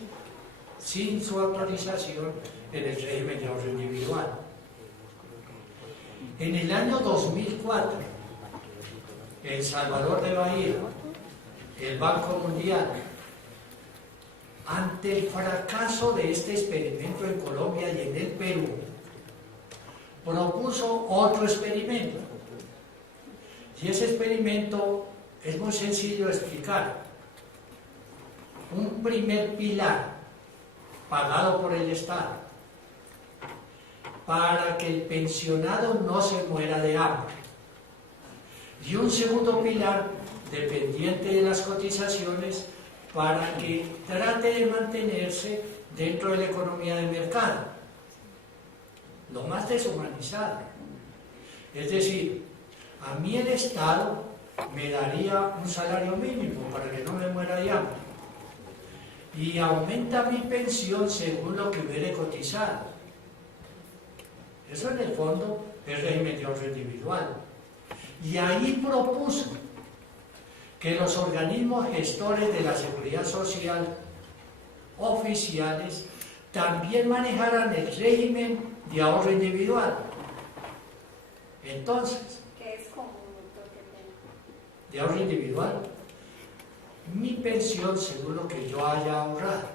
sin su autorización en el régimen de ahorro individual. En el año 2004, El Salvador de Bahía, el Banco Mundial, ante el fracaso de este experimento en Colombia y en el Perú, propuso otro experimento. Y ese experimento es muy sencillo de explicar. Un primer pilar pagado por el Estado para que el pensionado no se muera de hambre. Y un segundo pilar dependiente de las cotizaciones para que trate de mantenerse dentro de la economía de mercado, lo más deshumanizado. Es decir, a mí el Estado me daría un salario mínimo para que no me muera de hambre y aumenta mi pensión según lo que hubiere cotizado. Eso en el fondo es régimen de ahorro individual. Y ahí propuso que los organismos gestores de la seguridad social oficiales también manejaran el régimen de ahorro individual. Entonces, ¿qué es común? de ahorro individual, mi pensión según lo que yo haya ahorrado,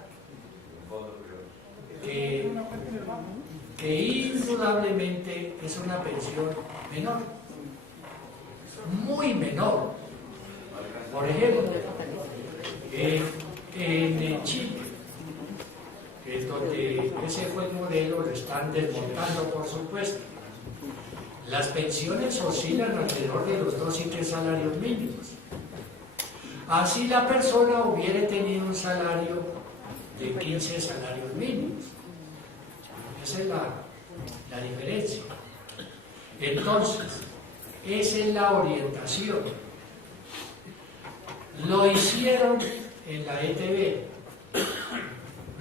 que indudablemente es una pensión menor, muy menor. Por ejemplo, en Chile, que es donde ese fue el modelo, lo están desmontando por supuesto. Las pensiones oscilan alrededor de los 2 y 3 salarios mínimos. Así la persona hubiera tenido un salario de 15 salarios mínimos. Esa es la diferencia. Entonces, esa es la orientación. Lo hicieron en la ETB.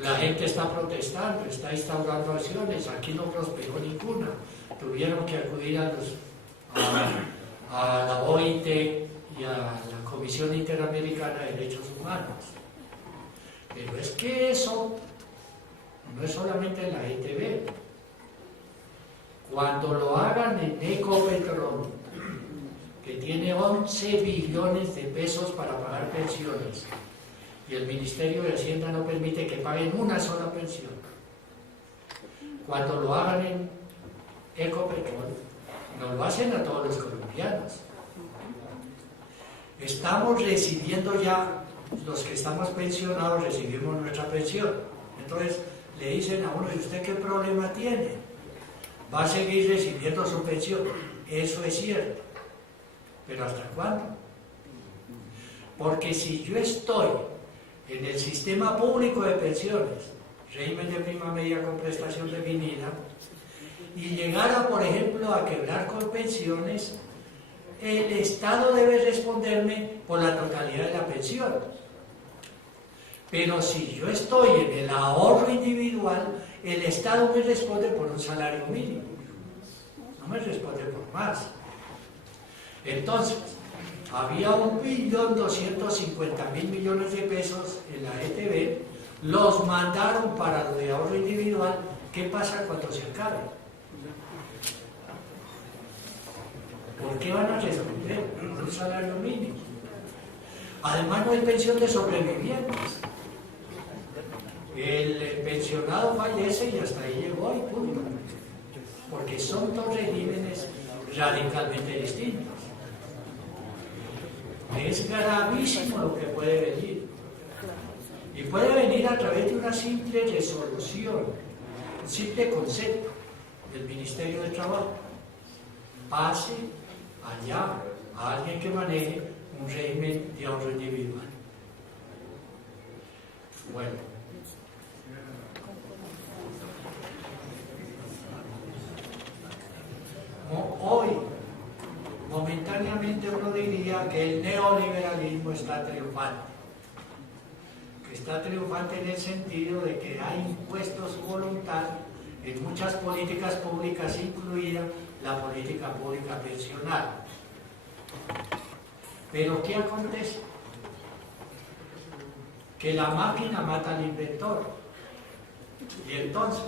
La gente está protestando, está instaurando acciones. Aquí no prosperó ninguna. Tuvieron que acudir a la OIT y a la Comisión Interamericana de Derechos Humanos. Pero es que eso no es solamente en la ETB. Cuando lo hagan en Ecopetrol, que tiene 11 billones de pesos para pagar pensiones, y el Ministerio de Hacienda no permite que paguen una sola pensión. Cuando lo hagan en Ecopetrol, nos lo hacen a todos los colombianos. Estamos recibiendo ya, los que estamos pensionados recibimos nuestra pensión. Entonces le dicen a uno, ¿y usted qué problema tiene? Va a seguir recibiendo su pensión. Eso es cierto. ¿Pero hasta cuándo? Porque si yo estoy en el sistema público de pensiones, régimen de prima media con prestación definida, y llegara, por ejemplo, a quebrar con pensiones, el Estado debe responderme por la totalidad de la pensión. Pero si yo estoy en el ahorro individual, el Estado me responde por un salario mínimo, no me responde por más. Entonces, había 1.250.000 millones de pesos en la ETB, los mandaron para lo de ahorro individual. ¿Qué pasa cuando se acabe? ¿Por qué van a responder por un salario mínimo? Además, no hay pensión de sobrevivientes. El pensionado fallece y hasta ahí llegó y punto. Porque son dos regímenes radicalmente distintos. Es gravísimo lo que puede venir. Y puede venir a través de una simple resolución, un simple concepto del Ministerio de Trabajo. Pase allá a alguien que maneje un régimen de ahorro individual. Bueno, hoy momentáneamente uno diría que el neoliberalismo está triunfante, que está triunfante en el sentido de que ha impuesto su voluntad en muchas políticas públicas, incluida la política pública pensional. Pero ¿qué acontece? Que la máquina mata al inventor. Y entonces,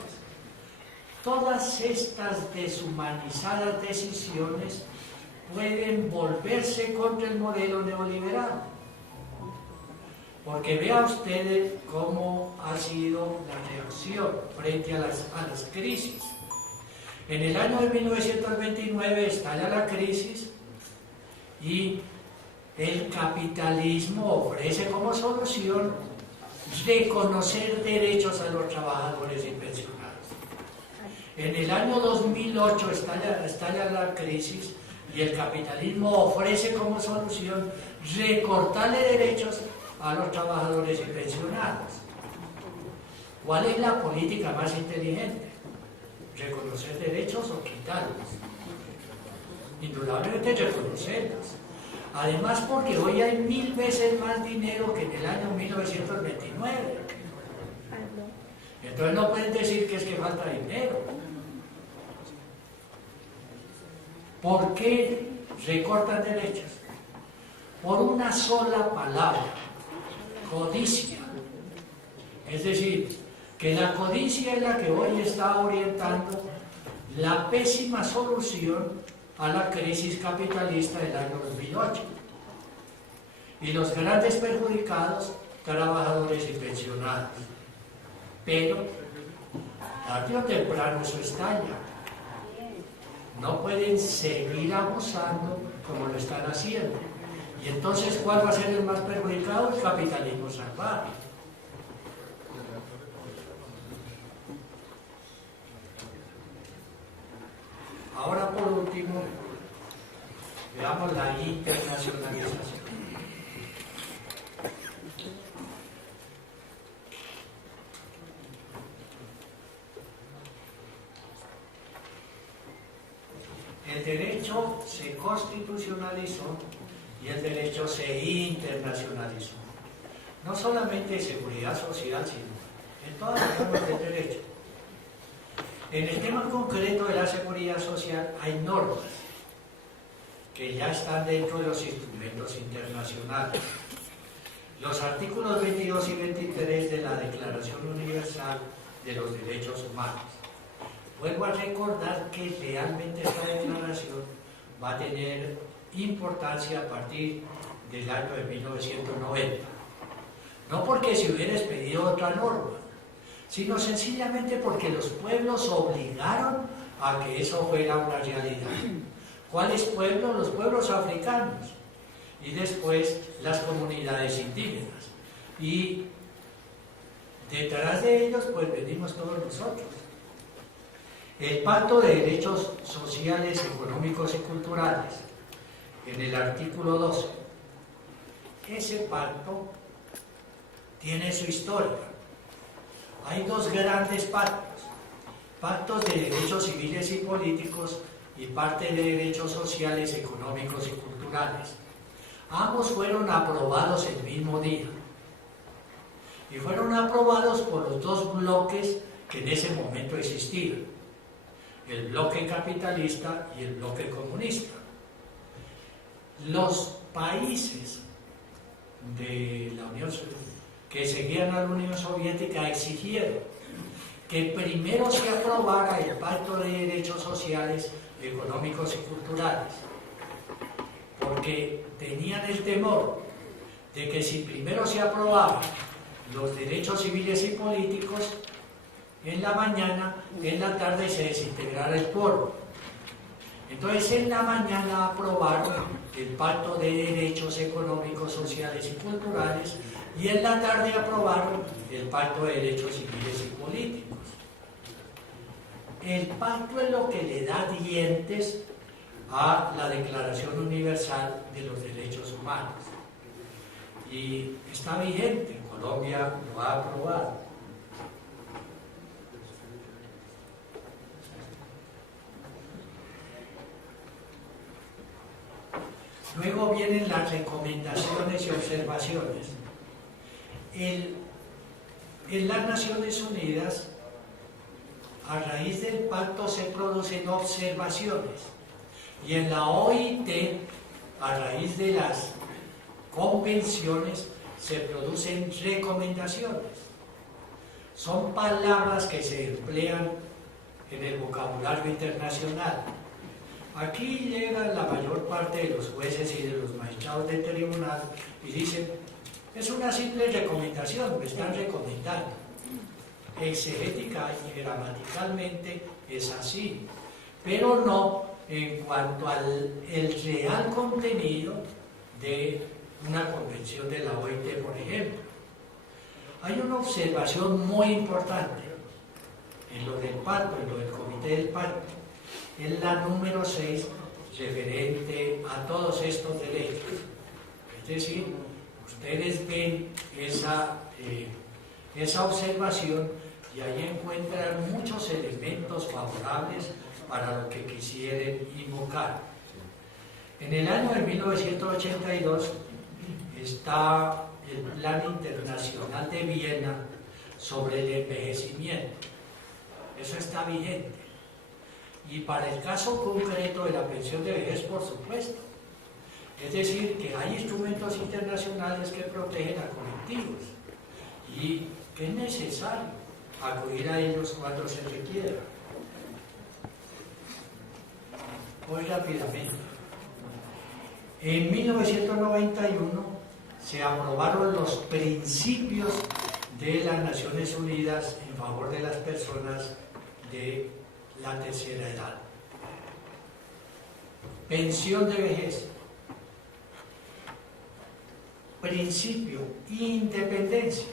todas estas deshumanizadas decisiones pueden volverse contra el modelo neoliberal. Porque vean ustedes cómo ha sido la reacción frente a las crisis. En el año de 1929 estalla la crisis y el capitalismo ofrece como solución reconocer derechos a los trabajadores y pensionados. En el año 2008 estalla la crisis y el capitalismo ofrece como solución recortarle derechos a los trabajadores y pensionados. ¿Cuál es la política más inteligente? ¿Reconocer derechos o quitarlos? Indudablemente reconocerlos. Además, porque hoy hay 1000 veces más dinero que en el año 1929. Entonces no pueden decir que es que falta dinero. ¿Por qué recortan derechos? Por una sola palabra: codicia. Es decir, que la codicia es la que hoy está orientando la pésima solución a la crisis capitalista del año 2008. Y los grandes perjudicados, trabajadores y pensionados. Pero, tarde o temprano eso estalla. No pueden seguir abusando como lo están haciendo. Y entonces, ¿cuál va a ser el más perjudicado? El capitalismo salvaje. Ahora, por último, veamos la internacionalización. El derecho se constitucionalizó y el derecho se internacionalizó. No solamente en seguridad social, sino en todas las formas del derecho. En el tema concreto de la seguridad social hay normas que ya están dentro de los instrumentos internacionales. Los artículos 22 y 23 de la Declaración Universal de los Derechos Humanos. Vuelvo a recordar que realmente esta declaración va a tener importancia a partir del año de 1990. No porque se hubiera expedido otra norma, sino sencillamente porque los pueblos obligaron a que eso fuera una realidad. ¿Cuáles pueblos? Los pueblos africanos y después las comunidades indígenas. Y detrás de ellos pues venimos todos nosotros. El Pacto de Derechos Sociales, Económicos y Culturales, en el artículo 12, ese pacto tiene su historia. Hay dos grandes pactos: pactos de derechos civiles y políticos y parte de derechos sociales, económicos y culturales. Ambos fueron aprobados el mismo día y fueron aprobados por los dos bloques que en ese momento existían: el bloque capitalista y el bloque comunista. Los países de la Unión Soviética que seguían a la Unión Soviética exigieron que primero se aprobara el Pacto de Derechos Sociales, Económicos y Culturales, porque tenían el temor de que si primero se aprobaban los derechos civiles y políticos, en la mañana, en la tarde se desintegrara el pueblo. Entonces en la mañana aprobaron el Pacto de Derechos Económicos, Sociales y Culturales y en la tarde aprobaron el Pacto de Derechos Civiles y Políticos. El pacto es lo que le da dientes a la Declaración Universal de los Derechos Humanos. Y está vigente, Colombia lo ha aprobado. Luego vienen las recomendaciones y observaciones. En las Naciones Unidas, a raíz del pacto se producen observaciones, y en la OIT, a raíz de las convenciones, se producen recomendaciones. Son palabras que se emplean en el vocabulario internacional. Aquí llegan la mayor parte de los jueces y de los magistrados del tribunal y dicen: es una simple recomendación, me están recomendando. Exegética y gramaticalmente es así, pero no en cuanto al real contenido de una convención de la OIT, por ejemplo. Hay una observación muy importante en lo del pacto, en lo del comité del pacto, es la número 6, referente a todos estos derechos. Es decir, ustedes ven esa observación y ahí encuentran muchos elementos favorables para lo que quisieran invocar. En el año de 1982 está el Plan Internacional de Viena sobre el envejecimiento. Eso está vigente. Y para el caso concreto de la pensión de vejez, por supuesto. Es decir, que hay instrumentos internacionales que protegen a colectivos y que es necesario acudir a ellos cuando se requiera. Muy rápidamente. En 1991 se aprobaron los principios de las Naciones Unidas en favor de las personas de la tercera edad. Pensión de vejez. Principio: independencia.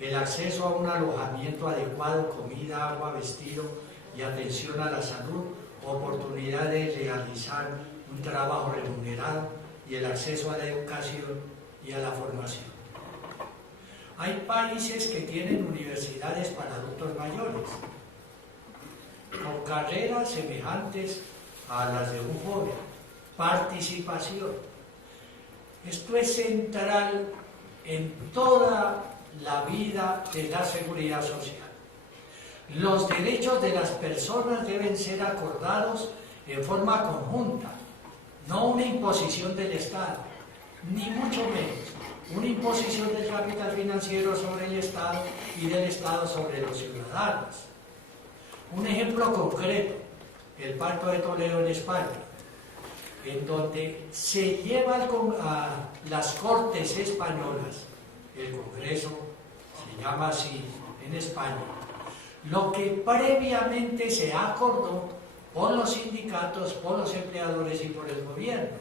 El acceso a un alojamiento adecuado, comida, agua, vestido y atención a la salud, oportunidad de realizar un trabajo remunerado y el acceso a la educación y a la formación. Hay países que tienen universidades para adultos mayores, con carreras semejantes a las de un joven. Participación. Esto es central en toda la vida de la seguridad social. Los derechos de las personas deben ser acordados en forma conjunta, no una imposición del Estado, ni mucho menos una imposición del capital financiero sobre el Estado y del Estado sobre los ciudadanos. Un ejemplo concreto: el Pacto de Toledo en España, en donde se lleva a las Cortes españolas, el Congreso se llama así en España, lo que previamente se acordó por los sindicatos, por los empleadores y por el gobierno.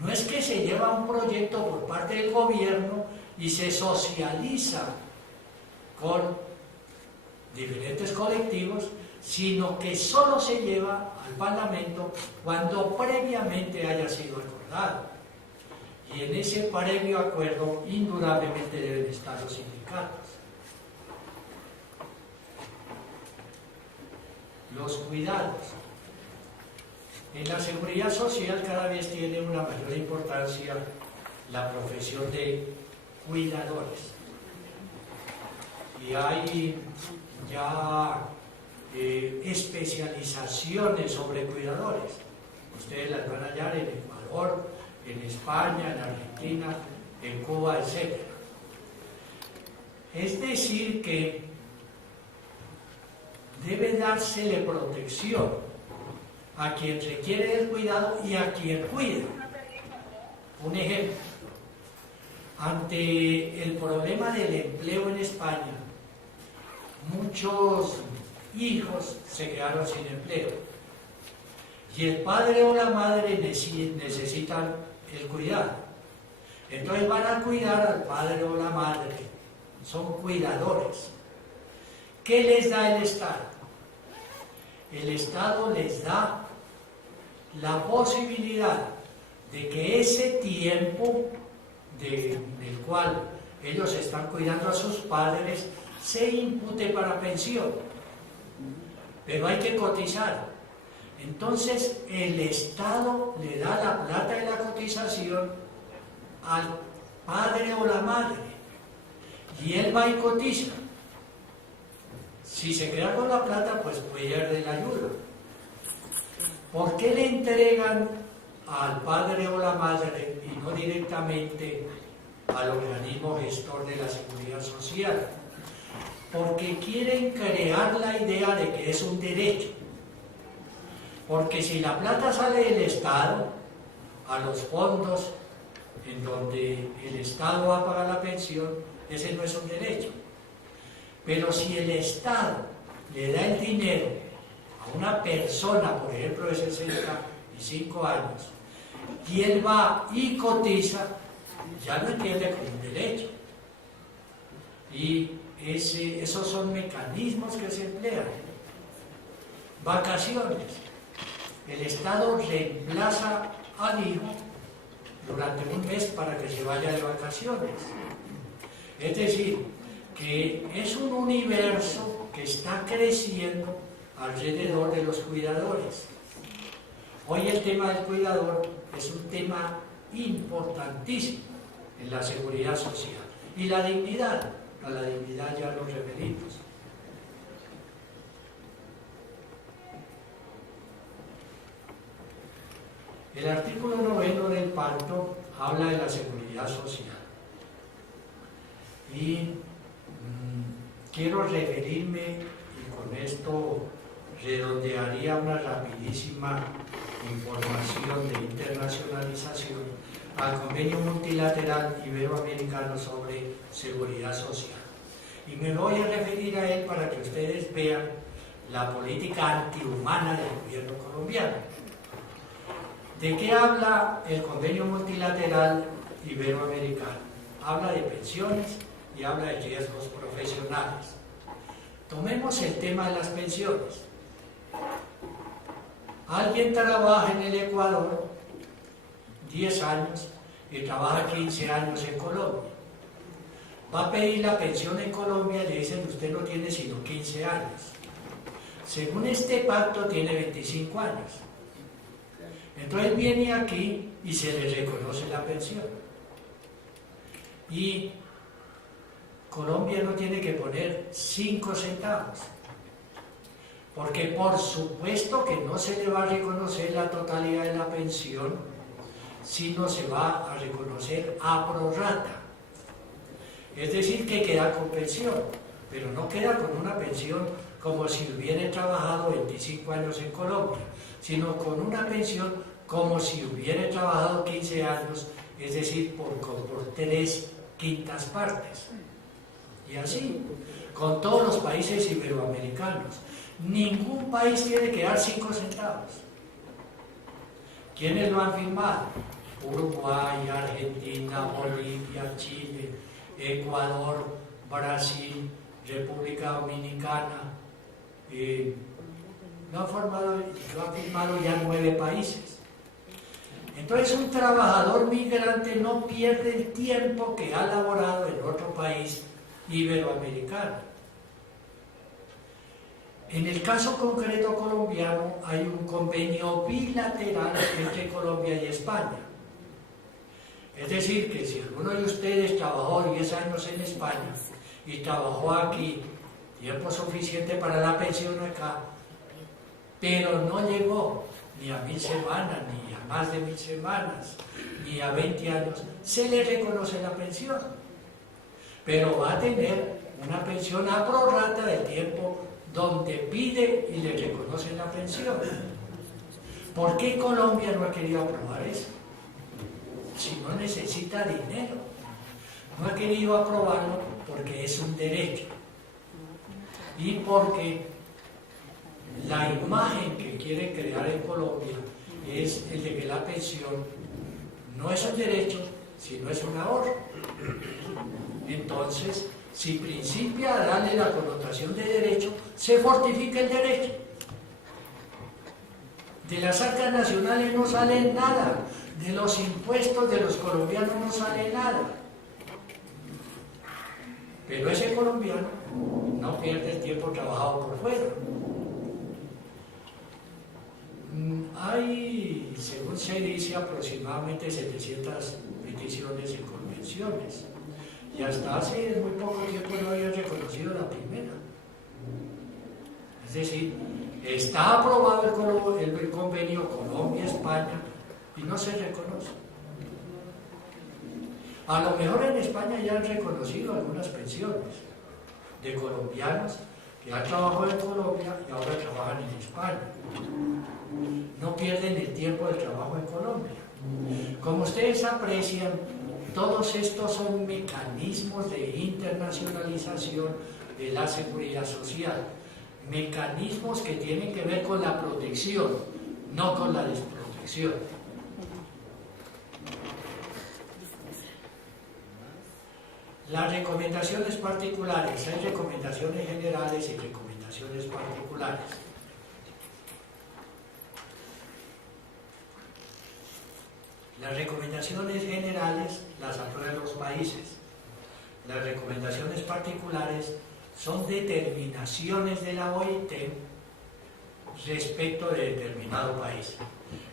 No es que se lleva un proyecto por parte del gobierno y se socializa con diferentes colectivos, sino que solo se lleva al Parlamento cuando previamente haya sido acordado. Y en ese previo acuerdo indudablemente deben estar los sindicatos. Los cuidados. En la seguridad social cada vez tiene una mayor importancia la profesión de cuidadores. Y hay ya especializaciones sobre cuidadores. Ustedes las van a hallar en Ecuador, en España, en Argentina, en Cuba, etc. Es decir que debe dársele protección a quien requiere el cuidado y a quien cuida. Un ejemplo: ante el problema del empleo en España, muchos hijos se quedaron sin empleo y el padre o la madre necesitan el cuidado. Entonces van a cuidar al padre o la madre, son cuidadores. ¿Qué les da el Estado? El Estado les da la posibilidad de que ese tiempo del cual ellos están cuidando a sus padres se impute para pensión, pero hay que cotizar. Entonces el Estado le da la plata de la cotización al padre o la madre y él va y cotiza. Si se queda con la plata, pues pierde la ayuda. ¿Por qué le entregan al padre o la madre y no directamente al organismo gestor de la seguridad social? Porque quieren crear la idea de que es un derecho. Porque si la plata sale del Estado a los fondos en donde el Estado va a pagar la pensión, ese no es un derecho. Pero si el Estado le da el dinero a una persona, por ejemplo, de 65 años, y él va y cotiza, ya no entiende como un derecho. Y esos son mecanismos que se emplean. Vacaciones. El Estado reemplaza al hijo durante un mes para que se vaya de vacaciones. Es decir, que es un universo que está creciendo alrededor de los cuidadores. Hoy el tema del cuidador es un tema importantísimo en la seguridad social. Y la dignidad, a la dignidad ya nos referimos. El artículo 9 del pacto habla de la seguridad social. Y quiero referirme, y con esto redondearía una rapidísima información de internacionalización, al Convenio Multilateral Iberoamericano sobre Seguridad Social. Y me voy a referir a él para que ustedes vean la política antihumana del gobierno colombiano. ¿De qué habla el Convenio Multilateral Iberoamericano? Habla de pensiones y habla de riesgos profesionales. Tomemos el tema de las pensiones. Alguien trabaja en el Ecuador 10 años y trabaja 15 años en Colombia. Va a pedir la pensión en Colombia y le dicen: usted no tiene sino 15 años. Según este pacto tiene 25 años. Entonces viene aquí y se le reconoce la pensión. Y Colombia no tiene que poner 5 centavos. Porque por supuesto que no se le va a reconocer la totalidad de la pensión, sino se va a reconocer a prorrata. Es decir, que queda con pensión, pero no queda con una pensión como si hubiera trabajado 25 años en Colombia, sino con una pensión como si hubiera trabajado 15 años, es decir, por 3/5 partes. Y así, con todos los países iberoamericanos. Ningún país tiene que dar 5 centavos. ¿Quiénes lo han firmado? Uruguay, Argentina, Bolivia, Chile, Ecuador, Brasil, República Dominicana. Lo han firmado ya 9 países. Entonces un trabajador migrante no pierde el tiempo que ha laborado en otro país iberoamericano. En el caso concreto colombiano hay un convenio bilateral entre Colombia y España. Es decir, que si alguno de ustedes trabajó 10 años en España y trabajó aquí tiempo suficiente para la pensión acá, pero no llegó ni a 1000 semanas, ni a más de 1000 semanas, ni a 20 años, se le reconoce la pensión. Pero va a tener una pensión a prorrata del tiempo donde pide y le reconocen la pensión. ¿Por qué Colombia no ha querido aprobar eso? Si no necesita dinero. No ha querido aprobarlo porque es un derecho. Y porque la imagen que quiere crear en Colombia es el de que la pensión no es un derecho, sino es un ahorro. Entonces, si principia a darle la connotación de derecho, se fortifica el derecho. De las arcas nacionales no sale nada, de los impuestos de los colombianos no sale nada. Pero ese colombiano no pierde el tiempo trabajado por fuera. Hay, según se dice, aproximadamente 700 peticiones y convenciones. Y hasta hace muy poco tiempo no habían reconocido la primera. Es decir, está aprobado el convenio Colombia-España y no se reconoce. A lo mejor en España ya han reconocido algunas pensiones de colombianos que han trabajado en Colombia y ahora trabajan en España. No pierden el tiempo del trabajo en Colombia. Como ustedes aprecian, todos estos son mecanismos de internacionalización de la seguridad social. Mecanismos que tienen que ver con la protección, no con la desprotección. Las recomendaciones particulares, hay recomendaciones generales y recomendaciones particulares. Las recomendaciones generales las aprueban los países. Las recomendaciones particulares son determinaciones de la OIT respecto de determinado país.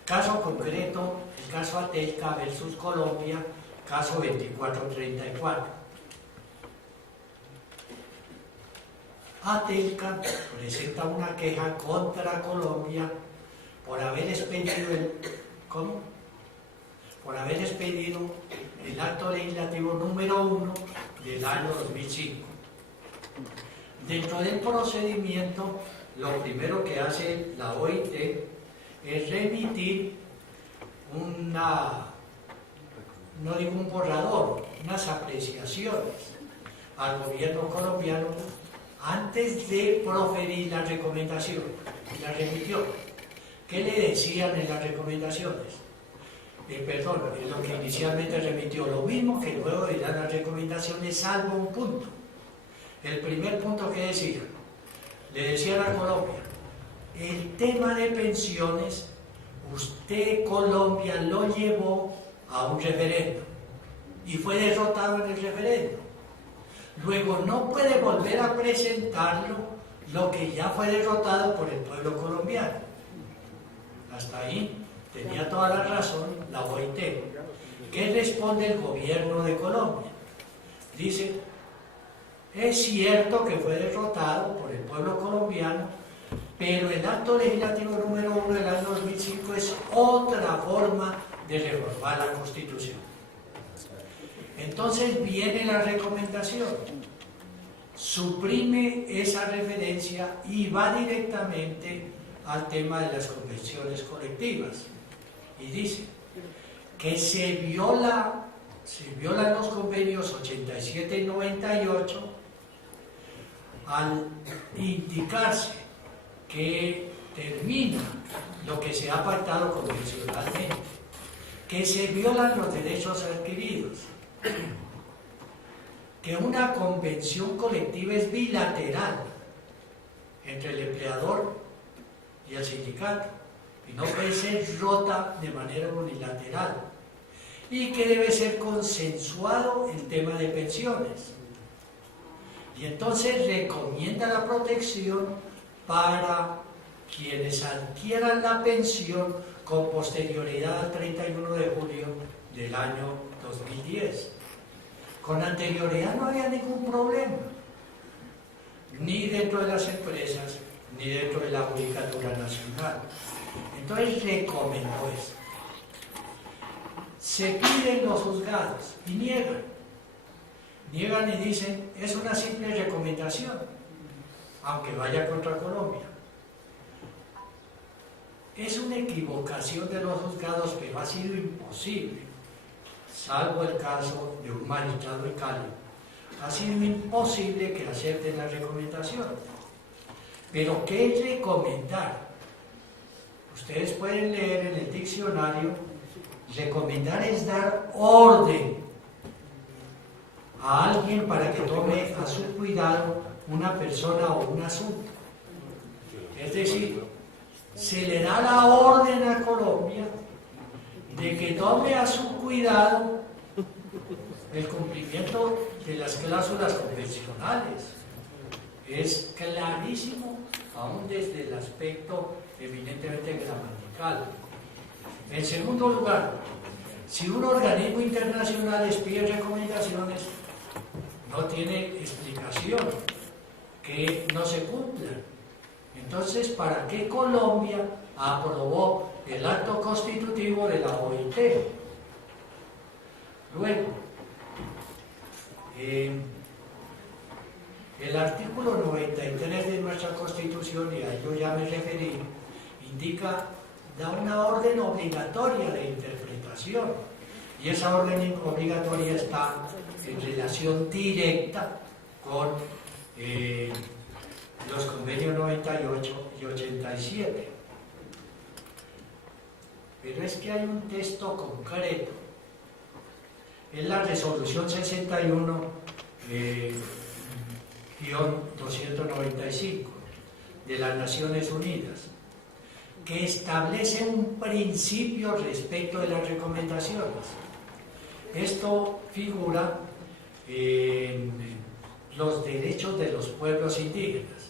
Caso concreto, el caso Atelca versus Colombia, caso 2434. Atelca presenta una queja contra Colombia por haber expedido el acto legislativo número 1 del año 2005. Dentro del procedimiento, lo primero que hace la OIT es remitir no digo un borrador, unas apreciaciones al gobierno colombiano antes de proferir la recomendación. La remitió. ¿Qué le decían en las recomendaciones? Lo que inicialmente remitió, lo mismo que luego dirán las recomendaciones, salvo un punto. El primer punto que decían, le decían a Colombia, el tema de pensiones, usted, Colombia, lo llevó a un referendo y fue derrotado en el referendo. Luego no puede volver a presentarlo lo que ya fue derrotado por el pueblo colombiano. Hasta ahí tenía toda la razón la OIT. ¿Qué responde el gobierno de Colombia? Dice, es cierto que fue derrotado por el pueblo colombiano, pero el acto legislativo número 1 del año 2005 es otra forma de reformar la Constitución. Entonces viene la recomendación, suprime esa referencia y va directamente al tema de las convenciones colectivas y dice que se violan los convenios 87 y 98 al indicarse que termina lo que se ha pactado convencionalmente, que se violan los derechos adquiridos, que una convención colectiva es bilateral entre el empleador y el sindicato y no puede ser rota de manera unilateral, y que debe ser consensuado el tema de pensiones. Y entonces recomienda la protección para quienes adquieran la pensión con posterioridad al 31 de julio del año 2010. Con anterioridad no había ningún problema, ni dentro de las empresas, ni dentro de la Judicatura Nacional. Entonces recomendó eso. Se piden los juzgados y niegan y dicen, es una simple recomendación, aunque vaya contra Colombia. Es una equivocación de los juzgados, pero ha sido imposible, salvo el caso de un magistrado de Cali, ha sido imposible que acepten la recomendación. Pero ¿qué es recomendar? Ustedes pueden leer en el diccionario, recomendar es dar orden a alguien para que tome a su cuidado una persona o un asunto. Es decir, se le da la orden a Colombia de que tome a su cuidado el cumplimiento de las cláusulas convencionales. Es clarísimo, aún desde el aspecto eminentemente gramatical. En segundo lugar, si un organismo internacional les pide recomendaciones, no tiene explicación que no se cumplan. Entonces, ¿para qué Colombia aprobó el acto constitutivo de la OIT? Luego, el artículo 93 de nuestra Constitución, y a ello ya me referí, da una orden obligatoria de interpretación, y esa orden obligatoria está en relación directa con los convenios 98 y 87. Pero es que hay un texto concreto, es la resolución 61-295 de las Naciones Unidas, que establece un principio respecto de las recomendaciones. Esto figura en los derechos de los pueblos indígenas.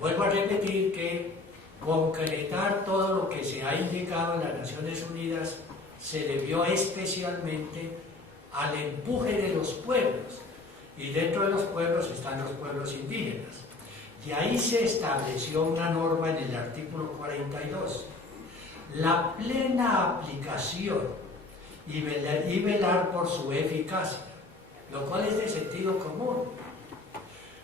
Vuelvo a repetir que concretar todo lo que se ha indicado en las Naciones Unidas se debió especialmente al empuje de los pueblos, y dentro de los pueblos están los pueblos indígenas. Y ahí se estableció una norma en el artículo 42, la plena aplicación y velar por su eficacia, lo cual es de sentido común,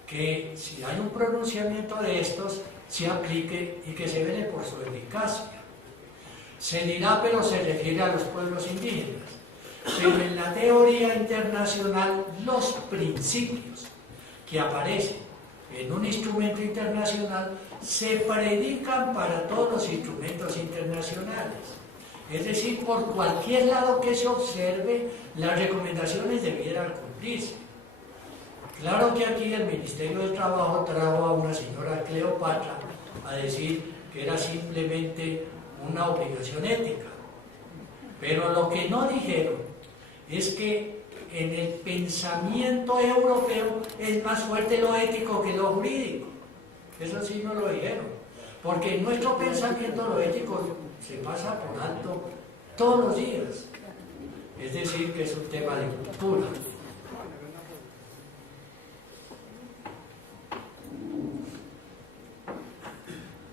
que si hay un pronunciamiento de estos, se aplique y que se vele por su eficacia. Se dirá, pero se refiere a los pueblos indígenas. Pero en la teoría internacional, los principios que aparecen en un instrumento internacional se predican para todos los instrumentos internacionales. Es decir, por cualquier lado que se observe, las recomendaciones debieran cumplirse. Claro que aquí el Ministerio del Trabajo trajo a una señora Cleopatra a decir que era simplemente una obligación ética. Pero lo que no dijeron es que en el pensamiento europeo es más fuerte lo ético que lo jurídico. Eso sí no lo dijeron. Porque en nuestro pensamiento lo ético se pasa por alto todos los días. Es decir, que es un tema de cultura.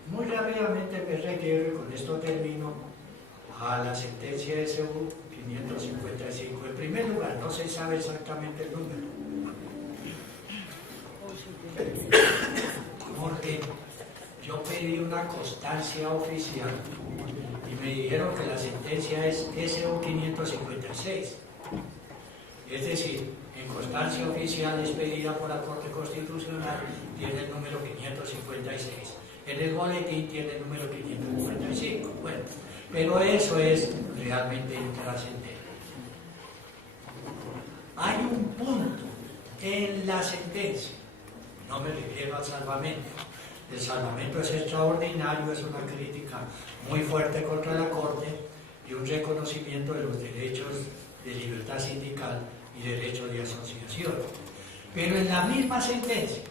Muy rápidamente me refiero, y con esto termino, a la sentencia SU 555. En primer lugar, no se sabe exactamente el número, porque yo pedí una constancia oficial y me dijeron que la sentencia es SU 556. Es decir, en constancia oficial expedida por la Corte Constitucional tiene el número 556. En el boletín tiene el número 555. Bueno, pero eso es realmente intrascendente. Hay un punto en la sentencia, no me refiero al salvamento. El salvamento es extraordinario, es una crítica muy fuerte contra la Corte y un reconocimiento de los derechos de libertad sindical y derecho de asociación. Pero en la misma sentencia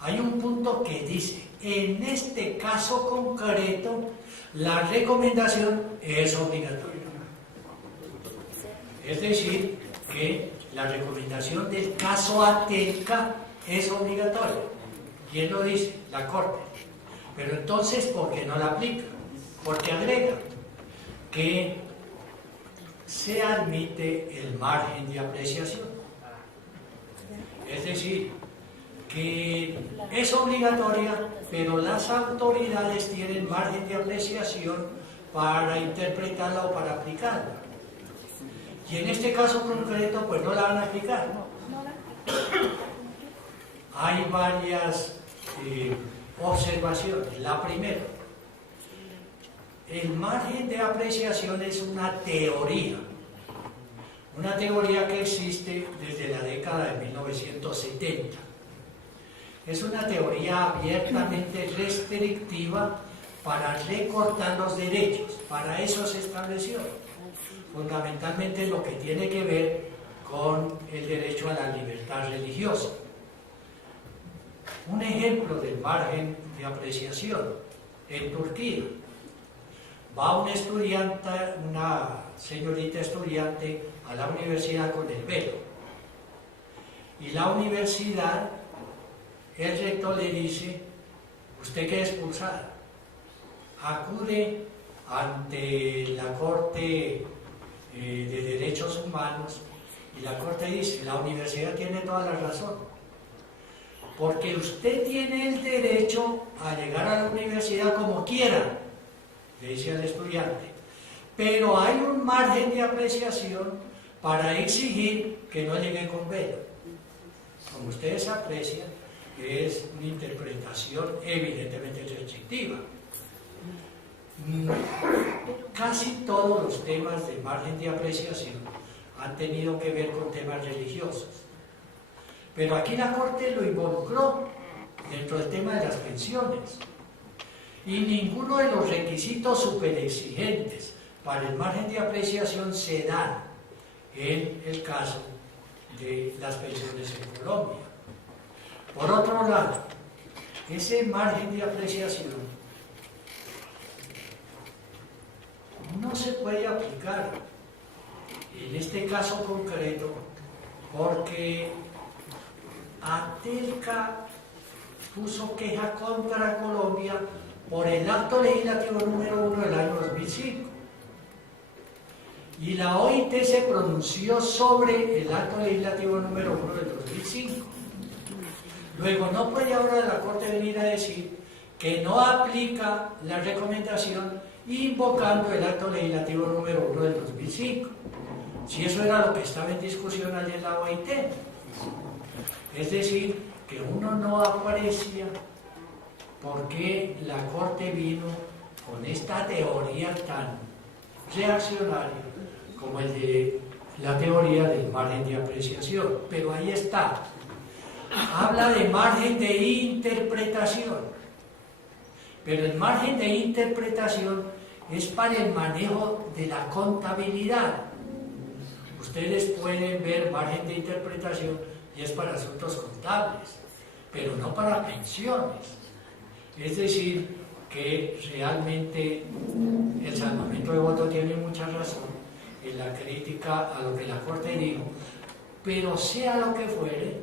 hay un punto que dice: en este caso concreto, la recomendación es obligatoria. Es decir, que la recomendación del caso Atelca es obligatoria. ¿Quién lo dice? La Corte. Pero entonces, ¿por qué no la aplica? Porque agrega que se admite el margen de apreciación. Es decir, que es obligatoria, pero las autoridades tienen margen de apreciación para interpretarla o para aplicarla. Y en este caso concreto, pues no la van a aplicar. Hay varias observaciones. La primera, el margen de apreciación es una teoría que existe desde la década de 1970. Es una teoría abiertamente restrictiva para recortar los derechos. Para eso se estableció. Fundamentalmente lo que tiene que ver con el derecho a la libertad religiosa. Un ejemplo del margen de apreciación. En Turquía va una estudiante, una señorita estudiante a la universidad con el velo. Y la universidad, el rector le dice: usted queda expulsada. Acude ante la Corte de Derechos Humanos y la Corte dice: la universidad tiene toda la razón, porque usted tiene el derecho a llegar a la universidad como quiera, le dice al estudiante, pero hay un margen de apreciación para exigir que no llegue con velo. Como ustedes aprecian, es una interpretación evidentemente restrictiva. Casi todos los temas de margen de apreciación han tenido que ver con temas religiosos, pero aquí la Corte lo involucró dentro del tema de las pensiones, y ninguno de los requisitos superexigentes para el margen de apreciación se dan en el caso de las pensiones en Colombia. Por otro lado, ese margen de apreciación no se puede aplicar en este caso concreto porque ATELCA puso queja contra Colombia por el acto legislativo número 1 del año 2005 y la OIT se pronunció sobre el acto legislativo número 1 del 2005. Luego no puede ahora la Corte venir a decir que no aplica la recomendación invocando el acto legislativo número 1 del 2005, si eso era lo que estaba en discusión ayer en la OIT. Es decir, que uno no aprecia por qué la Corte vino con esta teoría tan reaccionaria como el de la teoría del margen de apreciación. Pero ahí está. Habla de margen de interpretación. Pero el margen de interpretación es para el manejo de la contabilidad. Ustedes pueden ver margen de interpretación y es para asuntos contables, pero no para pensiones. Es decir, que realmente el salvamento de voto tiene mucha razón en la crítica a lo que la Corte dijo, pero sea lo que fuere,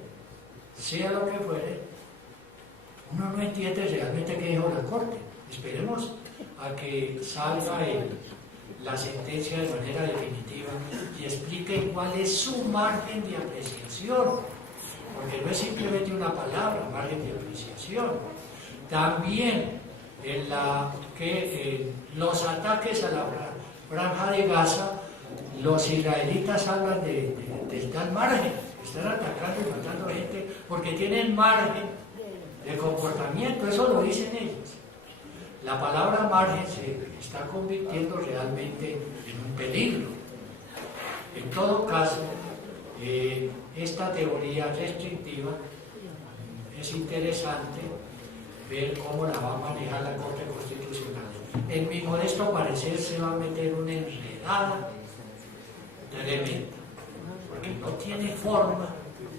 uno no entiende realmente qué dijo la Corte. Esperemos a que salga la sentencia de manera definitiva y explique cuál es su margen de apreciación, porque no es simplemente una palabra, margen de apreciación. También los ataques a la franja de Gaza, los israelitas hablan del tal margen, están atacando y matando gente porque tienen margen de comportamiento, eso lo dicen ellos. La palabra margen se está convirtiendo realmente en un peligro. En todo caso, esta teoría restrictiva es interesante ver cómo la va a manejar la Corte Constitucional. En mi modesto parecer se va a meter una enredada tremenda, porque no tiene forma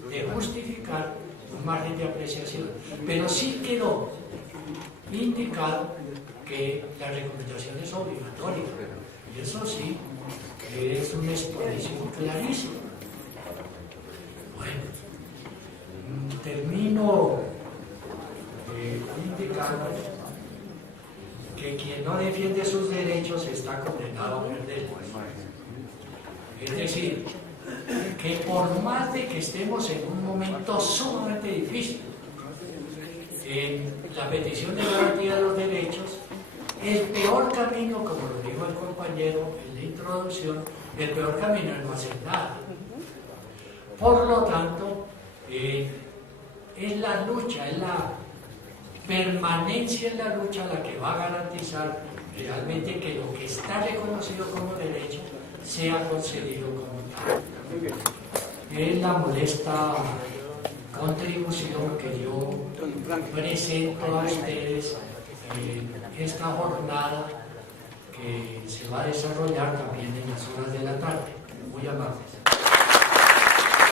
de justificar un margen de apreciación, pero sí quedó indicado que la recomendación es obligatoria, y eso sí, es una exposición clarísima. Bueno, termino indicando que quien no defiende sus derechos está condenado a perder. Es decir, que por más de que estemos en un momento sumamente difícil en la petición de garantía de los derechos, el peor camino, como lo dijo el compañero en la introducción, el peor camino es no hacer nada. Por lo tanto, es la lucha, es la permanencia en la lucha la que va a garantizar realmente que lo que está reconocido como derecho sea concedido como tal. Es la modesta contribución que yo presento a ustedes esta jornada que se va a desarrollar también en las horas de la tarde. Muy amables.